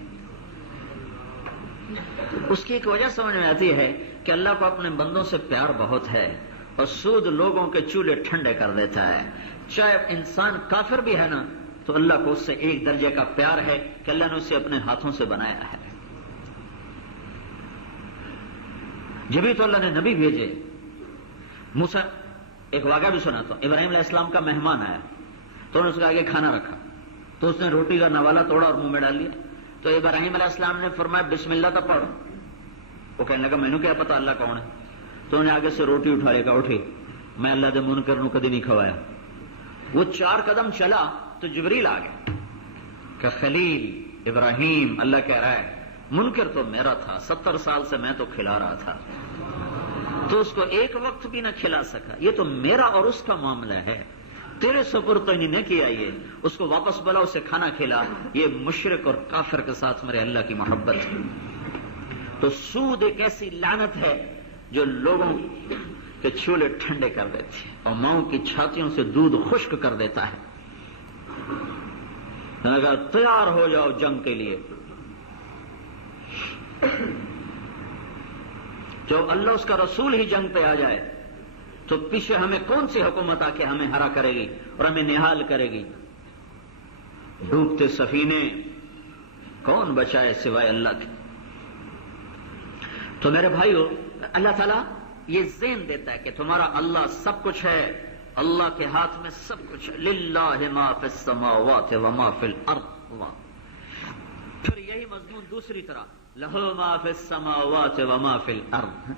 اس کی ایک وجہ سمجھ میں آتی ہے کہ اللہ کو اپنے بندوں سے پیار بہت ہے, اور سود لوگوں کے چولہے ٹھنڈے کر دیتا ہے. چاہے انسان کافر بھی ہے نا تو اللہ کو اس سے ایک درجے کا پیار ہے کہ اللہ نے اسے اپنے ہاتھوں سے بنایا ہے. جبھی تو اللہ نے نبی بھیجے. موسیٰ, ایک واقعہ بھی سنا تو ابراہیم علیہ السلام کا مہمان آیا تو انہوں نے اس کے آگے کھانا رکھا, تو اس نے روٹی کا نوالا توڑا اور منہ میں ڈال لیا. تو ابراہیم علیہ السلام نے فرمایا بسم اللہ تو پڑھ. وہ کہنے لگا مینوں کیا پتا اللہ کون ہے. تو انہوں نے آگے سے روٹی اٹھا لے, کہا اٹھی میں اللہ دے منکر نو کدی نہیں کھوایا. وہ 4 قدم چلا تو جبریل آ گیا کہ خلیل ابراہیم, اللہ کہہ رہا ہے منکر تو میرا تھا, 70 سال سے میں تو کھلا رہا تھا, تو اس کو ایک وقت بھی نہ کھلا سکا. یہ تو میرا اور اس کا معاملہ ہے, تیرے سپرد تو نہیں کیا. یہ اس کو واپس بلا, اسے کھانا کھلا. یہ مشرک اور کافر کے ساتھ میرے اللہ کی محبت ہے. تو سود ایک ایسی لعنت ہے جو لوگوں کہ چولہے ٹھنڈے کر دیتے ہیں اور ماؤں کی چھاتیوں سے دودھ خشک کر دیتا ہے. اگر تیار ہو جاؤ جنگ کے لیے. جو اللہ اس کا رسول ہی جنگ پہ آ جائے تو پیچھے ہمیں کون سی حکومت آ کے ہمیں ہرا کرے گی اور ہمیں نہال کرے گی؟ ڈوبتے سفینے کون بچائے سوائے اللہ کے. تو میرے بھائیو، اللہ تعالیٰ یہ ذہن دیتا ہے کہ تمہارا اللہ سب کچھ ہے، اللہ کے ہاتھ میں سب کچھ ہے. للہ ما فی السماوات وما فی الارض. پھر یہی مضمون دوسری طرح، لہ ما فی السماوات وما فی الارض.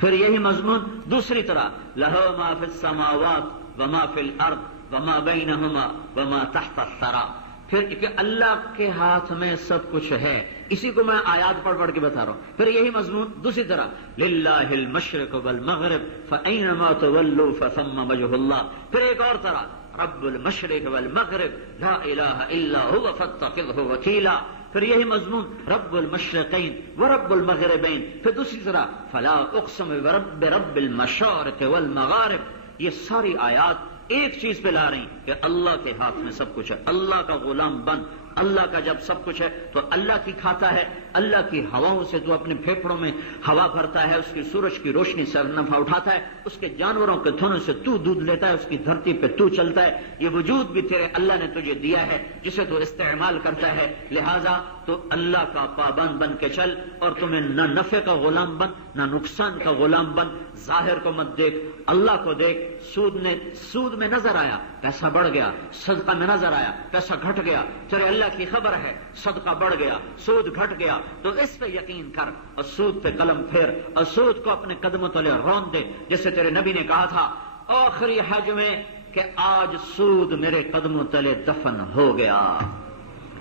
پھر یہی مضمون دوسری طرح، لہ ما فی السماوات وما فی الارض وما بینہما وما تحت الثری. پھر کہ اللہ کے ہاتھ میں سب کچھ ہے. اسی کو میں آیات پڑھ پڑھ کے بتا رہا ہوں. پھر یہی مضمون دوسری طرح، للہ المشرق والمغرب فأینما تولوا فثم وجہ اللہ. پھر ایک اور طرح، رب المشرق والمغرب لا الہ الا هو فاتخذہ وکیلا. پھر یہی مضمون، رب المشرقین ورب المغربین. پھر دوسری طرح، فلا اقسم برب المشارق والمغارب. یہ ساری آیات ایک چیز پہ لا رہی کہ اللہ کے ہاتھ میں سب کچھ ہے. اللہ کا غلام بن. اللہ کا جب سب کچھ ہے تو اللہ کی کھاتا ہے، اللہ کی ہواؤں سے تو اپنے پھیپھڑوں میں ہوا بھرتا ہے، اس کی سورج کی روشنی سے نفع اٹھاتا ہے، اس کے جانوروں کے تھنوں سے تو دودھ لیتا ہے، اس کی دھرتی پہ تو چلتا ہے. یہ وجود بھی تیرے اللہ نے تجھے دیا ہے جسے تو استعمال کرتا ہے. لہذا تو اللہ کا پابند بن کے چل اور تمہیں نہ نفع کا غلام بن نہ نقصان کا غلام بن. ظاہر کو مت دیکھ، اللہ کو دیکھ. سود میں نظر آیا پیسہ بڑھ گیا، صدقہ میں نظر آیا پیسہ گھٹ گیا، تیرے اللہ کی خبر ہے صدقہ بڑھ گیا سود گھٹ گیا، تو اس پہ یقین کر اور سود پہ قلم پھیر اور سود کو اپنے قدموں تلے رون دے. جیسے تیرے نبی نے کہا تھا آخری حج میں کہ آج سود میرے قدموں تلے دفن ہو گیا.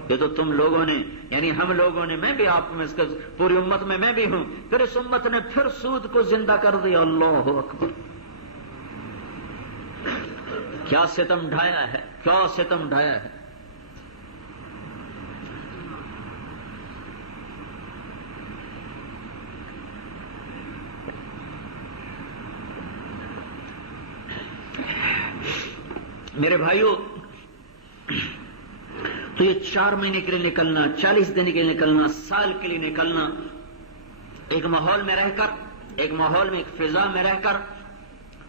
یہ تو تم لوگوں نے، یعنی ہم لوگوں نے، میں بھی آپ میں، اس کا پوری امت میں بھی ہوں، پھر اس امت نے پھر سود کو زندہ کر دیا. اللہ اکبر. کیا ستم ڈھایا ہے، کیا ستم ڈھایا ہے. میرے بھائیوں، تو یہ 4 مہینے کے لیے نکلنا، 40 دن کے لیے نکلنا، سال کے لیے نکلنا، ایک ماحول میں رہ کر، ایک ماحول میں، ایک فضا میں رہ کر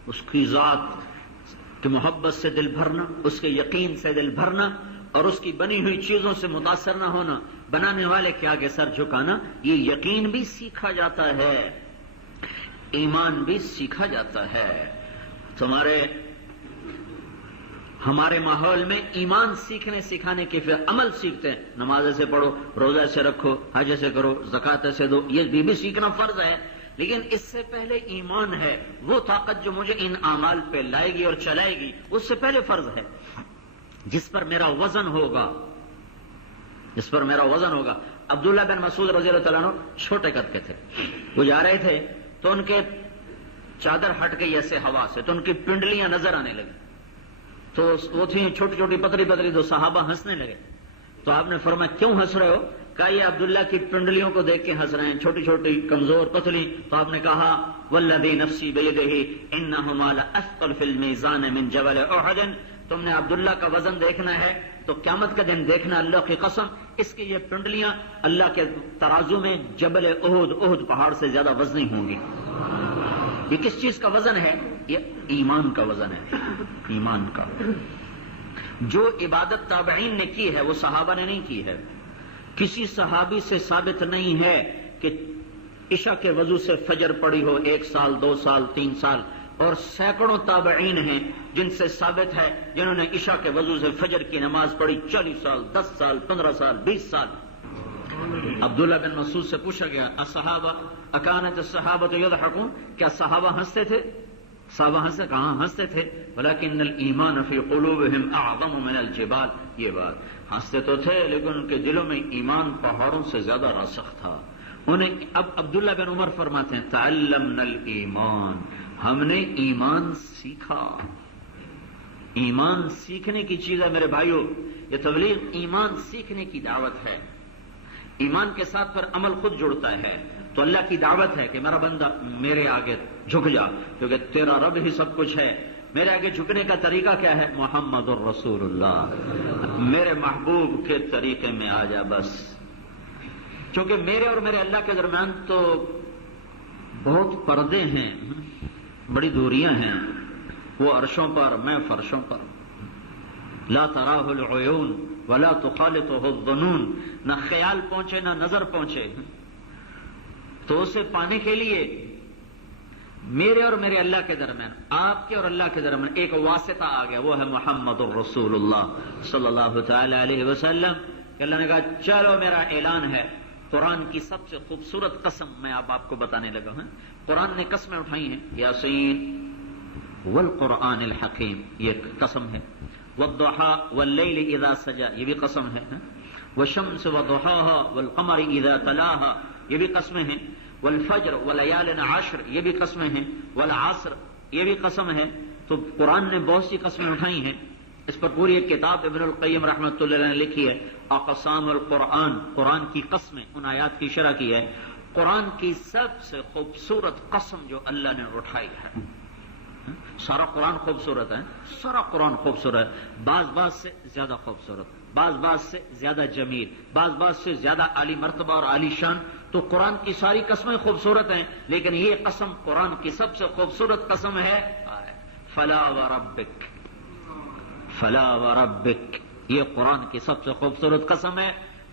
اس کی ذات کی محبت سے دل بھرنا، اس کے یقین سے دل بھرنا اور اس کی بنی ہوئی چیزوں سے متاثر نہ ہونا، بنانے والے کے آگے سر جھکانا. یہ یقین بھی سیکھا جاتا ہے، ایمان بھی سیکھا جاتا ہے. ہمارے ماحول میں ایمان سیکھنے سکھانے کے پھر عمل سیکھتے ہیں. نماز سے پڑھو، روزہ سے رکھو، حج سے کرو، زکات سے دو، یہ بھی سیکھنا فرض ہے. لیکن اس سے پہلے ایمان ہے، وہ طاقت جو مجھے ان اعمال پہ لائے گی اور چلائے گی، اس سے پہلے فرض ہے. جس پر میرا وزن ہوگا، جس پر میرا وزن ہوگا. عبداللہ بن مسعود رضی اللہ تعالیٰ عنہ چھوٹے قد کے تھے. وہ جا رہے تھے تو ان کے چادر ہٹ گئی ایسے ہوا سے، تو ان کی پنڈلیاں نظر آنے لگی. تو وہ تھیں چھوٹی چھوٹی پتلی پتلی، تو صحابہ ہنسنے لگے. تو آپ نے فرمایا کیوں ہنس رہے ہو؟ کہا یہ عبداللہ کی پنڈلیوں کو دیکھ کے ہنس رہے ہیں، چھوٹی چھوٹی کمزور پتلی. تو آپ نے کہا والذی نفسی بیدہ انہما لاثقل فی المیزان من جبل احد. تم نے عبداللہ کا وزن دیکھنا ہے تو قیامت کا دن دیکھنا، اللہ کی قسم اس کی یہ پنڈلیاں اللہ کے ترازو میں جبل احد پہاڑ سے زیادہ وزنی ہوں گی. یہ کس چیز کا وزن ہے؟ یہ ایمان کا وزن ہے، ایمان کا. جو عبادت تابعین نے کی ہے وہ صحابہ نے نہیں کی ہے. کسی صحابی سے ثابت نہیں ہے کہ عشاء کے وضو سے فجر پڑی ہو 1 سال 2 سال 3 سال، اور سینکڑوں تابعین ہیں جن سے ثابت ہے جنہوں نے عشاء کے وضو سے فجر کی نماز پڑھی 40 سال 10 سال 15 سال 20 سال. عبداللہ بن مسعود سے پوچھا گیا الصحابہ اکانت الصحابۃ یضحکون، کیا صحابہ ہنستے تھے؟ صحابہ ہنستے، کہاں ہنستے تھے؟ ولکن الایمان فی قلوبہم اعظم من الجبال. یہ بات، ہنستے تو تھے لیکن ان کے دلوں میں ایمان پہاڑوں سے زیادہ راسخ تھا. انہیں اب عبداللہ بن عمر فرماتے ہیں تعلمنا الایمان، ہم نے ایمان سیکھا. ایمان سیکھنے کی چیز ہے میرے بھائیوں. یہ تبلیغ ایمان سیکھنے کی دعوت ہے. ایمان کے ساتھ پھر عمل خود جڑتا ہے. تو اللہ کی دعوت ہے کہ میرا بندہ میرے آگے جھک جا، کیونکہ تیرا رب ہی سب کچھ ہے. میرے آگے جھکنے کا طریقہ کیا ہے؟ محمد الرسول اللہ، میرے محبوب کے طریقے میں آ جا بس. چونکہ میرے اور میرے اللہ کے درمیان تو بہت پردے ہیں، بڑی دوریاں ہیں. وہ عرشوں پر، میں فرشوں پر. لا تراہ العیون ولا تخالطہ الظنون، نہ خیال پہنچے نہ نظر پہنچے. تو اسے پانے کے لیے میرے اور میرے اللہ کے درمیان، آپ کے اور اللہ کے درمیان ایک واسطہ آ گیا، وہ ہے محمد الرسول اللہ صلی اللہ تعالی علیہ وسلم. کہ اللہ نے کہا چلو میرا اعلان ہے. قرآن کی سب سے خوبصورت قسم میں آپ کو بتانے لگا ہوں. قرآن نے قسمیں اٹھائی ہیں، یاسین والقرآن الحکیم یہ قسم ہے، والضحى واللیل اذا سجا یہ بھی قسم ہے، والشمس وضحاها والقمر اذا تلاها یہ بھی قسمیں ہیں، والفجر وليال عشر یہ بھی قسمیں ہیں، والعصر یہ بھی قسم ہے. تو قرآن نے بہت سی قسمیں اٹھائی ہیں. اس پر پوری ایک کتاب ابن القیم رحمۃ اللہ علیہ نے لکھی ہے، اقسام القرآن، قرآن کی قسمیں، ان آیات کی شرح کی ہے. قرآن کی سب سے خوبصورت قسم جو اللہ نے اٹھائی ہے. سارا قرآن خوبصورت ہے، سارا قرآن خوبصورت ہے، بعض سے زیادہ خوبصورت، بعض سے زیادہ جمیل، بعض سے زیادہ عالی مرتبہ اور عالی شان. تو قرآن کی ساری قسمیں خوبصورت ہیں، لیکن یہ قسم قرآن کی سب سے خوبصورت قسم ہے، فلا وربک، فلا وربک، یہ قرآن کی سب سے خوبصورت قسم ہے.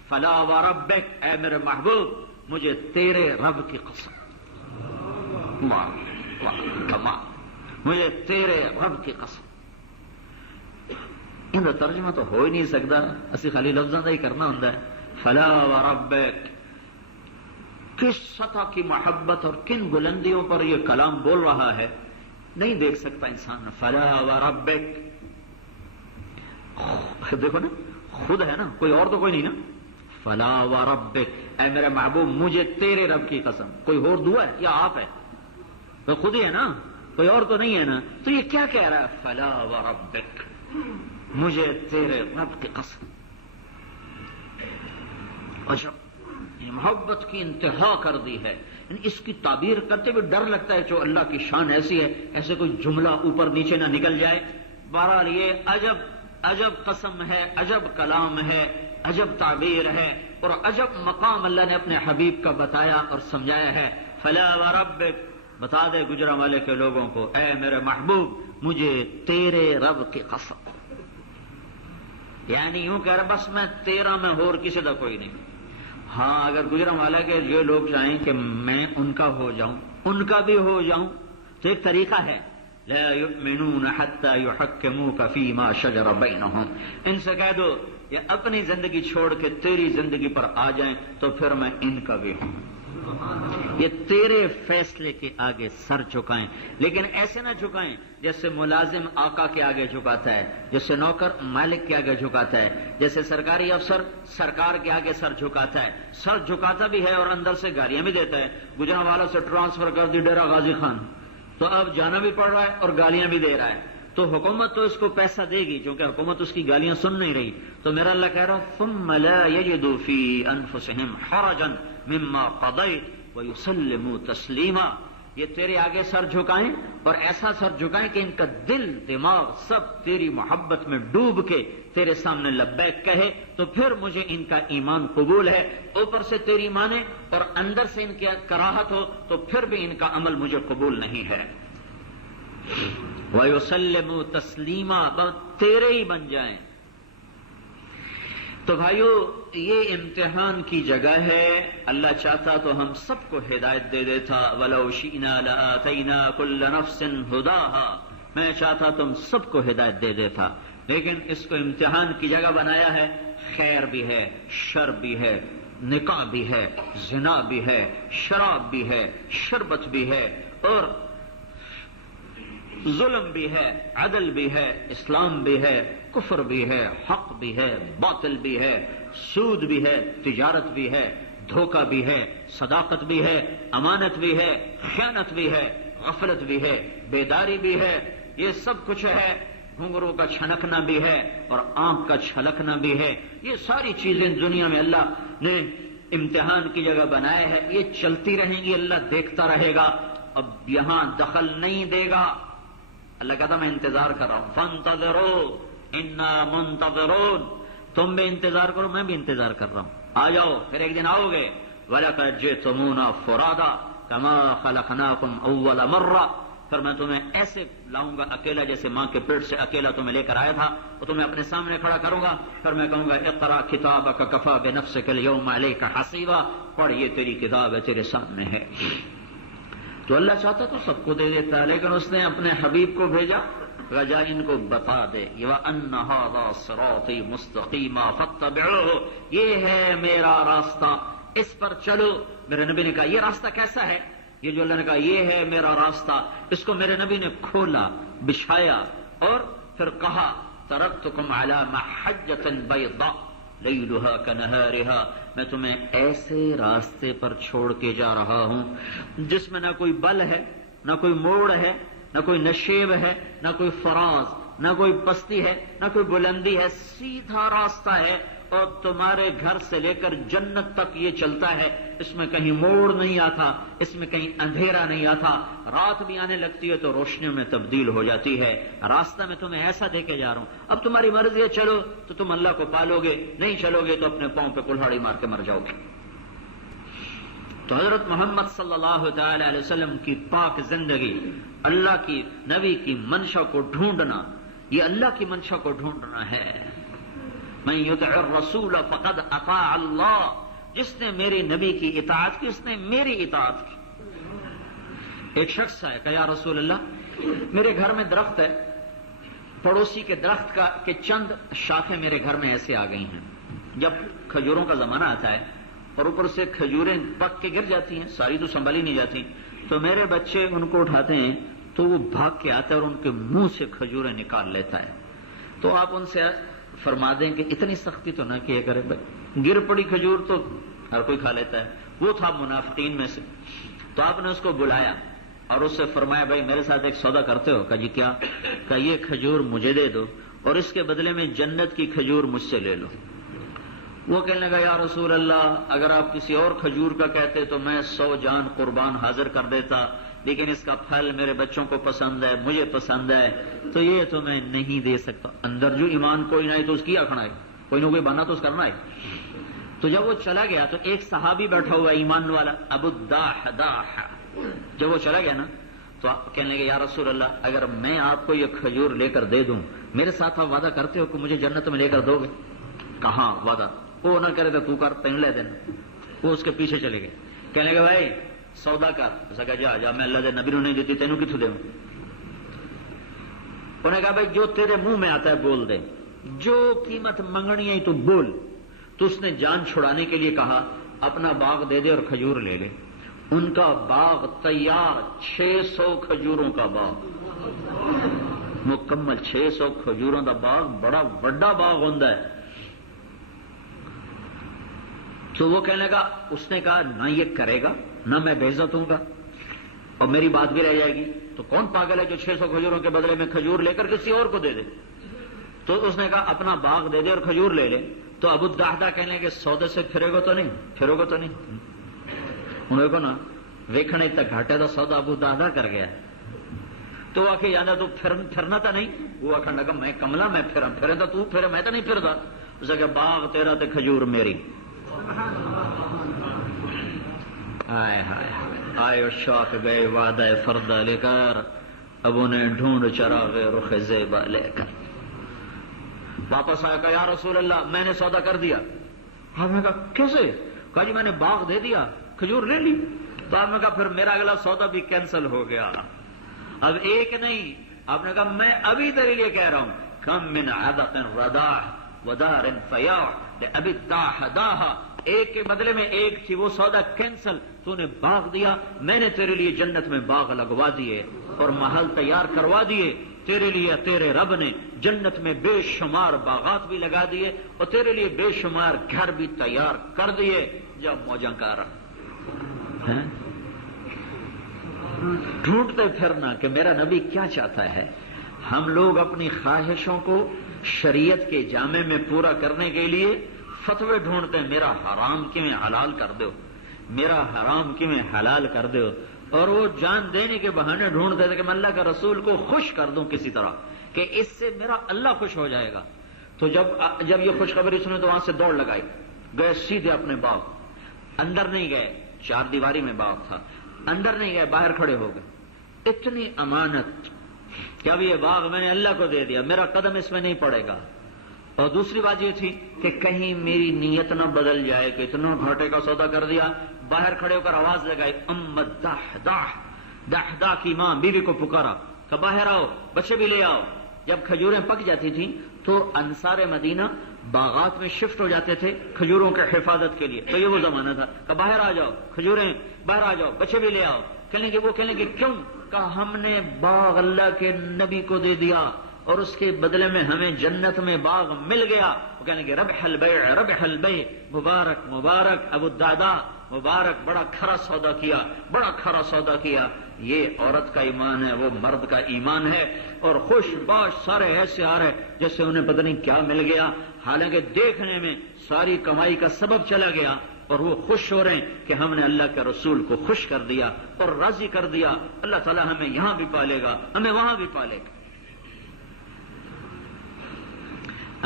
فلا وربک، اے میرے محبوب مجھے تیرے رب کی قسم، واہ واہ کمال، مجھے تیرے رب کی قسم. ان کا ترجمہ تو ہو ہی نہیں سکتا، اسی خالی لفظوں کا ہی کرنا ہوتا ہے. فلا وربک، کس سطح کی محبت اور کن بلندیوں پر یہ کلام بول رہا ہے نہیں دیکھ سکتا انسان. فلا وربک، دیکھو نا، خود ہے نا، کوئی اور تو کوئی نہیں نا. فلا وربک، اے میرے محبوب مجھے تیرے رب کی قسم. کوئی اور دعا ہے یا آپ ہے؟ تو خود ہی ہے نا، کوئی اور تو نہیں ہے نا. تو یہ کیا کہہ رہا ہے؟ فلا وربک، مجھے تیرے رب کی قسم. اچھا، محبت کی انتہا کر دی ہے. اس کی تعبیر کرتے ہوئے ڈر لگتا ہے، جو اللہ کی شان ایسی ہے، ایسے کوئی جملہ اوپر نیچے نہ نکل جائے. بہرحال یہ عجب قسم ہے، عجب کلام ہے، عجب تعبیر ہے، اور عجب مقام اللہ نے اپنے حبیب کا بتایا اور سمجھایا ہے. فلا وربک، بتا دے گجرانوالے کے لوگوں کو، اے میرے محبوب مجھے تیرے رب کی قسم. یعنی یوں کہہ رہا بس میں تیرا میں اور کسی کا کوئی نہیں. ہاں اگر گجرانوالے کے یہ لوگ چاہیں کہ میں ان کا ہو جاؤں، ان کا بھی ہو جاؤں، تو ایک طریقہ ہے، لا یؤمنون حتی یحکموک فیما شجر بینہم. ان سے کہہ دو یہ اپنی زندگی چھوڑ کے تیری زندگی پر آ جائیں تو پھر میں ان کا بھی ہوں. یہ تیرے فیصلے کے آگے سر جھکائیں، لیکن ایسے نہ جھکائیں جیسے ملازم آقا کے آگے جھکاتا ہے، جیسے نوکر مالک کے آگے جھکاتا ہے، جیسے سرکاری افسر سرکار کے آگے سر جھکاتا ہے. سر جھکاتا بھی ہے اور اندر سے گالیاں بھی دیتا ہے. گجرانوالہ سے ٹرانسفر کر دی ڈیرہ غازی خان، تو اب جانا بھی پڑ رہا ہے اور گالیاں بھی دے رہا ہے. تو حکومت تو اس کو پیسہ دے گی، کیونکہ حکومت اس کی گالیاں سن نہیں رہی. تو میرا اللہ کہہ رہا ثم لا یجدوا فی انفسہم حرجا مما قضیت ویسلموا تسلیما. یہ تیرے آگے سر جھکائیں اور ایسا سر جھکائیں کہ ان کا دل دماغ سب تیری محبت میں ڈوب کے تیرے سامنے لبیک کہے، تو پھر مجھے ان کا ایمان قبول ہے. اوپر سے تیری مانے اور اندر سے ان کی کراہت ہو تو پھر بھی ان کا عمل مجھے قبول نہیں ہے. وَيُسَلِّمُوا تَسْلِيمًا، تیرے ہی بن جائیں. تو بھائیو یہ امتحان کی جگہ ہے. اللہ چاہتا تو ہم سب کو ہدایت دے دیتا. وَلَوْ شِئْنَا لَآتَيْنَا كُلَّ نَفْسٍ هُدَاهَا، میں چاہتا تم سب کو ہدایت دے دیتا، لیکن اس کو امتحان کی جگہ بنایا ہے. خیر بھی ہے، شر بھی ہے، نکاح بھی ہے، زنا بھی ہے، شراب بھی ہے، شربت بھی ہے، اور ظلم بھی ہے، عدل بھی ہے، اسلام بھی ہے، کفر بھی ہے، حق بھی ہے، باطل بھی ہے، سود بھی ہے، تجارت بھی ہے، دھوکہ بھی ہے، صداقت بھی ہے، امانت بھی ہے، خیانت بھی ہے، غفلت بھی ہے، بیداری بھی ہے. یہ سب کچھ ہے. گھنگروں کا چھنکنا بھی ہے اور آنکھ کا چھلکنا بھی ہے. یہ ساری چیزیں دنیا میں اللہ نے امتحان کی جگہ بنائے ہے، یہ چلتی رہیں گی، اللہ دیکھتا رہے گا، اب یہاں دخل نہیں دے گا۔ اللہ کہتا میں انتظار کر رہا ہوں، فانتظروا انا منتظرون، تم بھی انتظار کرو، میں بھی انتظار کر رہا ہوں، آ جاؤ، پھر ایک دن آؤ گے۔ وَلَقَدْ جِئْتُمُونَا فُرَادًا كَمَا خَلَقْنَاكُمْ أَوَّلَ مَرَّةٍ، پھر میں تمہیں ایسے لاؤں گا اکیلا جیسے ماں کے پیٹ سے اکیلا تمہیں لے کر آیا تھا، اور تمہیں اپنے سامنے کھڑا کروں گا، پھر میں کہوں گا اقرأ کتابک کفیٰ بنفسک اليوم علیک حسیبا، پڑھ یہ تیری کتاب ہے، تیرے سامنے ہے۔ تو اللہ چاہتا تو سب کو دے دیتا، لیکن اس نے اپنے حبیب کو بھیجا، رجا ان کو بتا دے، وَأَنَّ هَذَا صِرَاطِي مُسْتَقِيمًا فَاتَّبِعُوهُ، یہ ہے میرا راستہ، اس پر چلو۔ میرے نبی نے کہا یہ راستہ کیسا ہے؟ یہ جو اللہ نے کہا یہ ہے میرا راستہ، اس کو میرے نبی نے کھولا، بچھایا، اور پھر کہا ترکتکم علی محجۃ بیضاء لیلها کنہارها، میں تمہیں ایسے راستے پر چھوڑ کے جا رہا ہوں جس میں نہ کوئی بل ہے، نہ کوئی موڑ ہے، نہ کوئی نشیب ہے، نہ کوئی فراز، نہ کوئی پستی ہے، نہ کوئی بلندی ہے، سیدھا راستہ ہے، اور تمہارے گھر سے لے کر جنت تک یہ چلتا ہے، اس میں کہیں موڑ نہیں آتا، اس میں کہیں اندھیرا نہیں آتا، رات بھی آنے لگتی ہے تو روشنیوں میں تبدیل ہو جاتی ہے، راستہ میں تمہیں ایسا دے کے جا رہا ہوں، اب تمہاری مرضی ہے، چلو تو تم اللہ کو پالو گے، نہیں چلو گے تو اپنے پاؤں پہ کلہاڑی مار کے مر جاؤ گے۔ تو حضرت محمد صلی اللہ تعالی علیہ وسلم کی پاک زندگی، اللہ کی نبی کی منشا کو ڈھونڈنا، یہ اللہ کی منشا کو ڈھونڈنا ہے۔ من یطع الرسول فقد اطاع اللہ، جس نے میری نبی کی اطاعت کی اس نے میری اطاعت کی۔ ایک شخص آیا کہ یا رسول اللہ میرے گھر میں درخت ہے، پڑوسی کے درخت کے چند شاخیں میرے گھر میں ایسے آ گئی ہیں، جب کھجوروں کا زمانہ آتا ہے اور اوپر سے کھجوریں پک کے گر جاتی ہیں، ساری تو سنبھالی نہیں جاتی، تو میرے بچے ان کو اٹھاتے ہیں تو وہ بھاگ کے آتا ہے اور ان کے منہ سے کھجوریں نکال لیتا ہے۔ تو آپ ان سے فرما دیں کہ اتنی سختی تو نہ کیا کرے بھائی، گر پڑی کھجور تو ہر کوئی کھا لیتا ہے۔ وہ تھا منافقین میں سے، تو آپ نے اس کو بلایا اور اس سے فرمایا بھائی میرے ساتھ ایک سودا کرتے ہو؟ کہا جی کیا؟ کہا یہ کھجور مجھے دے دو اور اس کے بدلے میں جنت کی کھجور مجھ سے لے لو۔ وہ کہنے لگا یا رسول اللہ اگر آپ کسی اور کھجور کا کہتے تو میں 100 جان قربان حاضر کر دیتا، لیکن اس کا پھل میرے بچوں کو پسند ہے، مجھے پسند ہے، تو یہ تو میں نہیں دے سکتا۔ اندر جو ایمان کوئی نہ ہے تو اس کی آخنا ہے، کوئی نہ کوئی بنا تو اس کرنا ہے۔ تو جب وہ چلا گیا تو ایک صحابی بیٹھا ہوا ایمان والا ابو الداحداح، جب وہ چلا گیا نا تو کہنے لگے یا رسول اللہ اگر میں آپ کو یہ کھجور لے کر دے دوں، میرے ساتھ آپ وعدہ کرتے ہو کہ مجھے جنت میں لے کر دو گے؟ کہاں وعدہ، وہ نہ کرے تو کر تین لے دینا۔ وہ اس کے پیچھے چلے گئے، کہنے لگے بھائی سودا کر، اس نے کہا جا جا میں اللہ دے نبی نہیں دیتی تینوں کتوں دوں؟ انہوں نے کہا بھائی جو تیرے منہ میں آتا ہے بول دے، جو قیمت منگنی ہے تو بول۔ تو اس نے جان چھڑانے کے لیے کہا اپنا باغ دے دے اور کھجور لے لے۔ ان کا باغ تیار، 600 کھجوروں کا باغ مکمل، 600 کھجوروں کا باغ بڑا بڑا باغ ہوتا ہے۔ تو وہ کہنے لگا، اس نے کہا نہ یہ کرے گا نہ میں بے عزت ہوں گا اور میری بات بھی رہ جائے گی، تو کون پاگل ہے جو 600 کھجوروں کے بدلے میں کھجور لے کر کسی اور کو دے دے؟ تو اس نے کہا اپنا باغ دے دے اور کھجور لے لے۔ تو ابو الدحداح کہنے لگے سودے سے پھرے گا تو نہیں؟ پھرو گا تو نہیں؟ انہوں کو نا ویکھنے تک گھاٹے کا سودا ابو الدحداح کر گیا۔ تو وہ آخر جانا تو پھرنا تھا نہیں؟ وہ آخر لگا میں کملا میں پھرے تو پھرے، میں تو نہیں پھرتا۔ اس نے کہا باغ تیرا تے کھجور میری۔ آئے ہائے آئے شوق گئے وعدہ فردہ لے کر، اب انہیں ڈھونڈ چراغ رخ زیبا لے کر واپس آیا۔ کہا یا رسول اللہ میں نے سودا کر دیا۔ آپ نے کہا کیسے؟ کہا جی میں نے باغ دے دیا، کھجور لے لی۔ تو آپ نے کہا پھر میرا اگلا سودا بھی کینسل ہو گیا، اب ایک نہیں۔ آپ نے کہا میں ابھی تیرے لیے کہہ رہا ہوں کم من عدق رداع ودار فیاع لابی الدحداح، ایک کے بدلے میں ایک تھی، وہ سودا کینسل، تو نے باغ دیا، میں نے تیرے لیے جنت میں باغ لگوا دیے اور محل تیار کروا دیے تیرے لیے۔ تیرے رب نے جنت میں بے شمار باغات بھی لگا دیے اور تیرے لیے بے شمار گھر بھی تیار کر دیے، جب موجاں کارا ڈھونڈتے پھرنا کہ میرا نبی کیا چاہتا ہے۔ ہم لوگ اپنی خواہشوں کو شریعت کے جامے میں پورا کرنے کے لیے فتوے ڈھونڈتے ہیں میرا حرام کیویں حلال کر دو، میرا حرام کیویں حلال کر دو، اور وہ جان دینے کے بہانے ڈھونڈتے تھے کہ میں اللہ کا رسول کو خوش کر دوں کسی طرح کہ اس سے میرا اللہ خوش ہو جائے گا۔ تو جب یہ خوشخبری سنے تو وہاں سے دوڑ لگائی، گئے سیدھے اپنے باغ، اندر نہیں گئے، 4 دیواری میں باغ تھا، اندر نہیں گئے، باہر کھڑے ہو گئے۔ اتنی امانت کہ اب یہ باغ میں نے اللہ کو دے دیا، میرا قدم اس میں نہیں پڑے گا۔ اور دوسری بات یہ تھی کہ کہیں میری نیت نہ بدل جائے کہ اتنا گھاٹے کا سودا کر دیا۔ باہر کھڑے ہو کر آواز لگائی، امت دحداح کی ماں بیوی کو پکارا کہ باہر آؤ، بچے بھی لے آؤ۔ جب کھجوریں پک جاتی تھیں تو انصار مدینہ باغات میں شفٹ ہو جاتے تھے کھجوروں کے حفاظت کے لیے، تو یہ وہ زمانہ تھا کہ باہر آ جاؤ، کھجوریں باہر آ جاؤ، بچے بھی لے آؤ۔ کہنے گے کیوں؟ کہا ہم نے باغ اللہ کے نبی کو دے دیا اور اس کے بدلے میں ہمیں جنت میں باغ مل گیا۔ وہ کہنے گے ربح البیع ربح البیع، مبارک مبارک ابو الدرداء، مبارک، بڑا کھرا سودا کیا، بڑا کھرا سودا کیا۔ یہ عورت کا ایمان ہے، وہ مرد کا ایمان ہے، اور خوش باش سارے ایسے آ رہے جیسے انہیں پتہ نہیں کیا مل گیا، حالانکہ دیکھنے میں ساری کمائی کا سبب چلا گیا، اور وہ خوش ہو رہے ہیں کہ ہم نے اللہ کے رسول کو خوش کر دیا اور راضی کر دیا۔ اللہ تعالیٰ ہمیں یہاں بھی پالے گا، ہمیں وہاں بھی پالے گا۔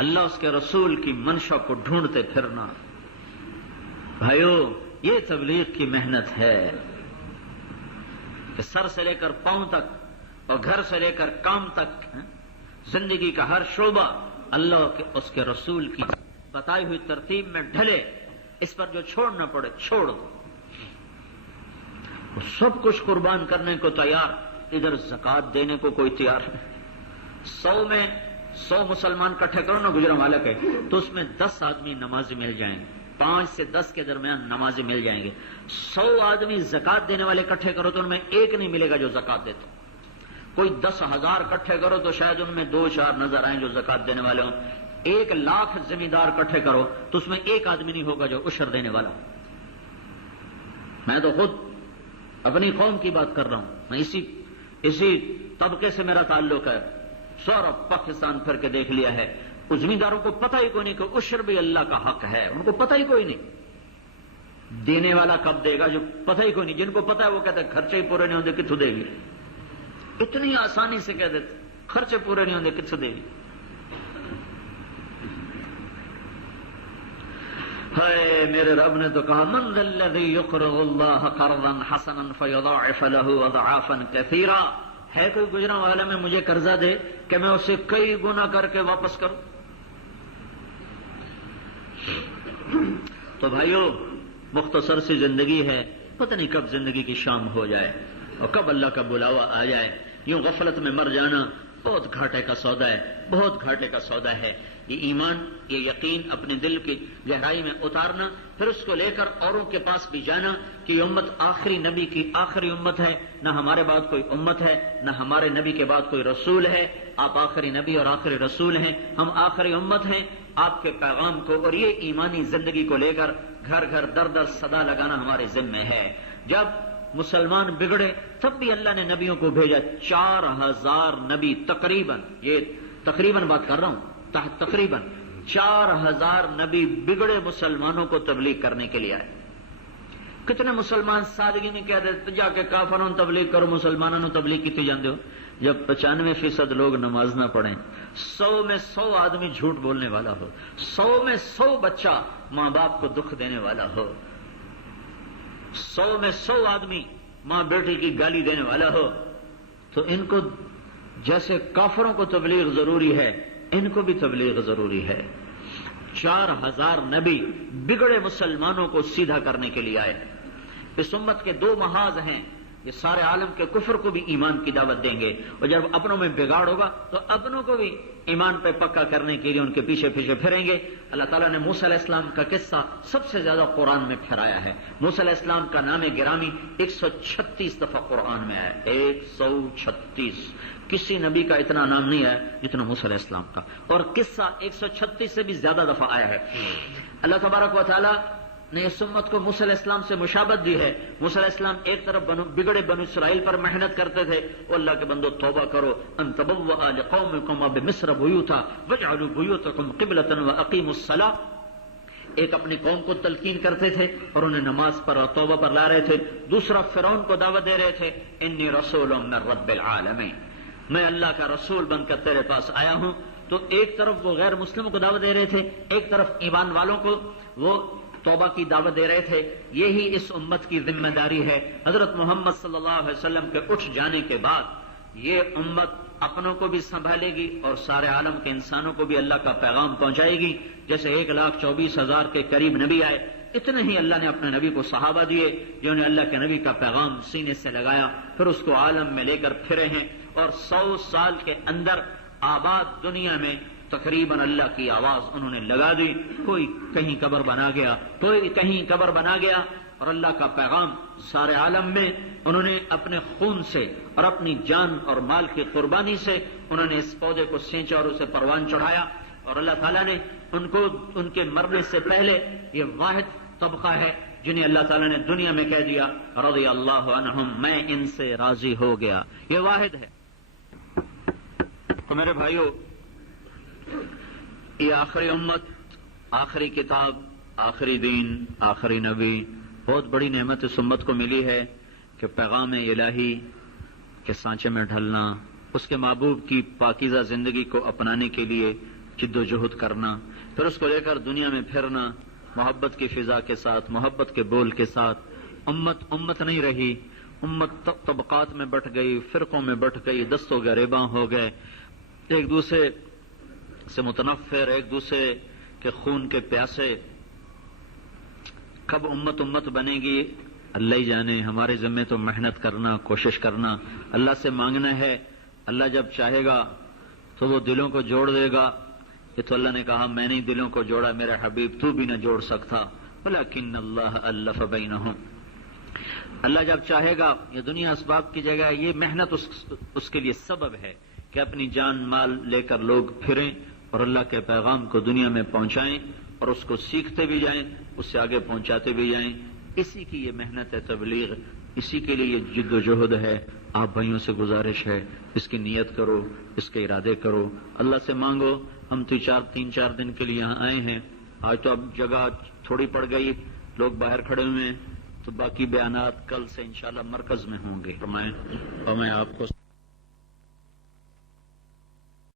اللہ اس کے رسول کی منشا کو ڈھونڈتے پھرنا، بھائیو یہ تبلیغ کی محنت ہے کہ سر سے لے کر پاؤں تک اور گھر سے لے کر کام تک زندگی کا ہر شعبہ اللہ کے اس کے رسول کی بتائی ہوئی ترتیب میں ڈھلے، اس پر جو چھوڑنا پڑے چھوڑ دو۔ وہ سب کچھ قربان کرنے کو تیار، ادھر زکوٰۃ دینے کو کوئی تیار نہیں۔ 100 میں 100 مسلمان کٹھے کرو نا گجرانوالہ کے، تو اس میں 10 آدمی نمازی مل جائیں گے، 5 سے 10 کے درمیان نمازی مل جائیں گے۔ 100 آدمی زکوٰۃ دینے والے کٹھے کرو تو ان میں ایک نہیں ملے گا جو زکوٰۃ دیتے۔ کوئی 10,000 کٹھے کرو تو شاید ان میں 2-4 نظر آئیں جو زکوٰۃ دینے والے ہوں۔ 1,00,000 زمیندار کٹھے کرو تو اس میں ایک آدمی نہیں ہوگا جو عشر دینے والا۔ میں تو خود اپنی قوم کی بات کر رہا ہوں، میں اسی طبقے سے میرا تعلق ہے، سارا پاکستان پھر کے دیکھ لیا ہے۔ اس زمینداروں کو پتہ ہی کوئی نہیں کہ عشر بھی اللہ کا حق ہے، ان کو پتہ ہی کوئی نہیں۔ دینے والا کب دے گا جو پتہ ہی کوئی نہیں، جن کو پتہ ہے وہ کہتے ہیں خرچے ہی پورے نہیں ہوتے کتوں دے گی، اتنی آسانی سے کہہ دیتے خرچے پورے نہیں ہوتے کتوں دے گی۔ ہے میرے رب نے تو کہا من ذا الذی یقرض اللہ قرضا حسنا فیضاعف له اضعافا کثیرا، ہے کوئی گجرانوالہ میں مجھے قرضہ دے کہ میں اسے کئی گنا کر کے واپس کروں؟ تو بھائیو مختصر سی زندگی ہے، پتہ نہیں کب زندگی کی شام ہو جائے اور کب اللہ کا بلاوا آ جائے۔ یوں غفلت میں مر جانا بہت گھاٹے کا سودا ہے، بہت گھاٹے کا سودا ہے۔ یہ ایمان، یہ یقین اپنے دل کی گہرائی میں اتارنا، پھر اس کو لے کر اوروں کے پاس بھی جانا کہ یہ امت آخری نبی کی آخری امت ہے، نہ ہمارے بعد کوئی امت ہے، نہ ہمارے نبی کے بعد کوئی رسول ہے۔ آپ آخری نبی اور آخری رسول ہیں، ہم آخری امت ہیں۔ آپ کے پیغام کو اور یہ ایمانی زندگی کو لے کر گھر گھر در در صدا لگانا ہمارے ذمہ ہے۔ جب مسلمان بگڑے تب بھی اللہ نے نبیوں کو بھیجا، 4000 نبی تقریباً، یہ تقریباً بات کر رہا ہوں، تقریباً 4000 نبی بگڑے مسلمانوں کو تبلیغ کرنے کے لیے آئے۔ کتنے مسلمان سادگی میں کہہ دیتے جا کے کافروں تبلیغ کرو، مسلمانوں تبلیغ کیتی جاندے ہو؟ جب 95% لوگ نماز نہ پڑھیں، 100 میں 100 آدمی جھوٹ بولنے والا ہو، 100 میں 100 بچہ ماں باپ کو دکھ دینے والا ہو، 100 میں 100 آدمی ماں بیٹی کی گالی دینے والا ہو، تو ان کو جیسے کافروں کو تبلیغ ضروری ہے ان کو بھی تبلیغ ضروری ہے۔ 4000 نبی بگڑے مسلمانوں کو سیدھا کرنے کے لیے آئے۔ اس امت کے 2 محاذ ہیں، یہ سارے عالم کے کفر کو بھی ایمان کی دعوت دیں گے، اور جب اپنوں میں بگاڑ ہوگا تو اپنوں کو بھی ایمان پہ پکا کرنے کے لیے ان کے پیچھے پیچھے پھریں گے۔ اللہ تعالیٰ نے موسیٰ علیہ السلام کا قصہ سب سے زیادہ قرآن میں پھیرایا ہے۔ موسیٰ علیہ السلام کا نام گرامی 136 دفعہ قرآن میں آیا، 136۔ کسی نبی کا اتنا نام نہیں آیا جتنا موسیٰ علیہ السلام کا، اور قصہ 136 سے بھی زیادہ دفعہ آیا ہے۔ اللہ تبارک و تعالیٰ نے اس امت کو موسیٰ علیہ السلام سے مشابہت دی ہے۔ موسیٰ علیہ السلام ایک طرف بگڑے بنو اسرائیل پر محنت کرتے تھے، وہ اللہ کے بندو توبہ کرو، ان تبوأ لقومکم بمصر بیوتا واجعلوا بیوتکم قبلۃ واقیموا الصلاۃ، ایک اپنی قوم کو تلقین کرتے تھے اور انہیں نماز پر اور توبہ پر لا رہے تھے، دوسرا فرعون کو دعوت دے رہے تھے، انی رسول من رب العالمین، میں اللہ کا رسول بن کر تیرے پاس آیا ہوں۔ تو ایک طرف وہ غیر مسلموں کو دعوت دے رہے تھے، ایک طرف ایمان والوں کو وہ توبہ کی دعوت دے رہے تھے۔ یہی اس امت کی ذمہ داری ہے۔ حضرت محمد صلی اللہ علیہ وسلم کے اٹھ جانے کے بعد یہ امت اپنوں کو بھی سنبھالے گی اور سارے عالم کے انسانوں کو بھی اللہ کا پیغام پہنچائے گی۔ جیسے 1,24,000 کے قریب نبی آئے، اتنے ہی اللہ نے اپنے نبی کو صحابہ دیے جنہوں نے اللہ کے نبی کا پیغام سینے سے لگایا، پھر اس کو عالم میں لے کر پھرے ہیں، اور 100 سال کے اندر آباد دنیا میں تقریباً اللہ کی آواز انہوں نے لگا دی۔ کوئی کہیں قبر بنا گیا، کوئی کہیں قبر بنا گیا، اور اللہ کا پیغام سارے عالم میں انہوں نے اپنے خون سے اور اپنی جان اور مال کی قربانی سے انہوں نے اس پودے کو سینچا اور اسے پروان چڑھایا، اور اللہ تعالیٰ نے ان کو ان کے مرنے سے پہلے یہ واحد طبقہ ہے جنہیں اللہ تعالیٰ نے دنیا میں کہہ دیا رضی اللہ عنہم، میں ان سے راضی ہو گیا، یہ واحد ہے۔ تو میرے بھائیو، یہ آخری امت، آخری کتاب، آخری دین، آخری نبی، بہت بڑی نعمت اس امت کو ملی ہے کہ پیغام الہی کے سانچے میں ڈھلنا، اس کے محبوب کی پاکیزہ زندگی کو اپنانے کے لیے جد و جہد کرنا، پھر اس کو لے کر دنیا میں پھرنا، محبت کی فضا کے ساتھ، محبت کے بول کے ساتھ۔ امت نہیں رہی، امت طبقات میں بٹ گئی، فرقوں میں بٹ گئی، دست و گریباں ہو گئے، ایک دوسرے سے متنفر، ایک دوسرے کے خون کے پیاسے۔ کب امت بنے گی اللہ ہی جانے، ہمارے ذمے تو محنت کرنا، کوشش کرنا، اللہ سے مانگنا ہے۔ اللہ جب چاہے گا تو وہ دلوں کو جوڑ دے گا۔ یہ تو اللہ نے کہا میں نے دلوں کو جوڑا میرے حبیب، تو بھی نہ جوڑ سکتا، ولیکن اللہ الف بینہم۔ اللہ جب چاہے گا، یہ دنیا اسباب کی جگہ، یہ محنت اس کے لیے سبب ہے کہ اپنی جان مال لے کر لوگ پھریں اور اللہ کے پیغام کو دنیا میں پہنچائیں، اور اس کو سیکھتے بھی جائیں، اس سے آگے پہنچاتے بھی جائیں۔ اسی کی یہ محنت ہے تبلیغ، اسی کے لیے یہ جد و جہد ہے۔ آپ بھائیوں سے گزارش ہے، اس کی نیت کرو، اس کے ارادے کرو، اللہ سے مانگو۔ ہم تو 3-4 دن کے لیے یہاں آئے ہیں، آج تو اب جگہ تھوڑی پڑ گئی، لوگ باہر کھڑے ہوئے ہیں، تو باقی بیانات کل سے انشاءاللہ مرکز میں ہوں گے۔ اور میں آپ کو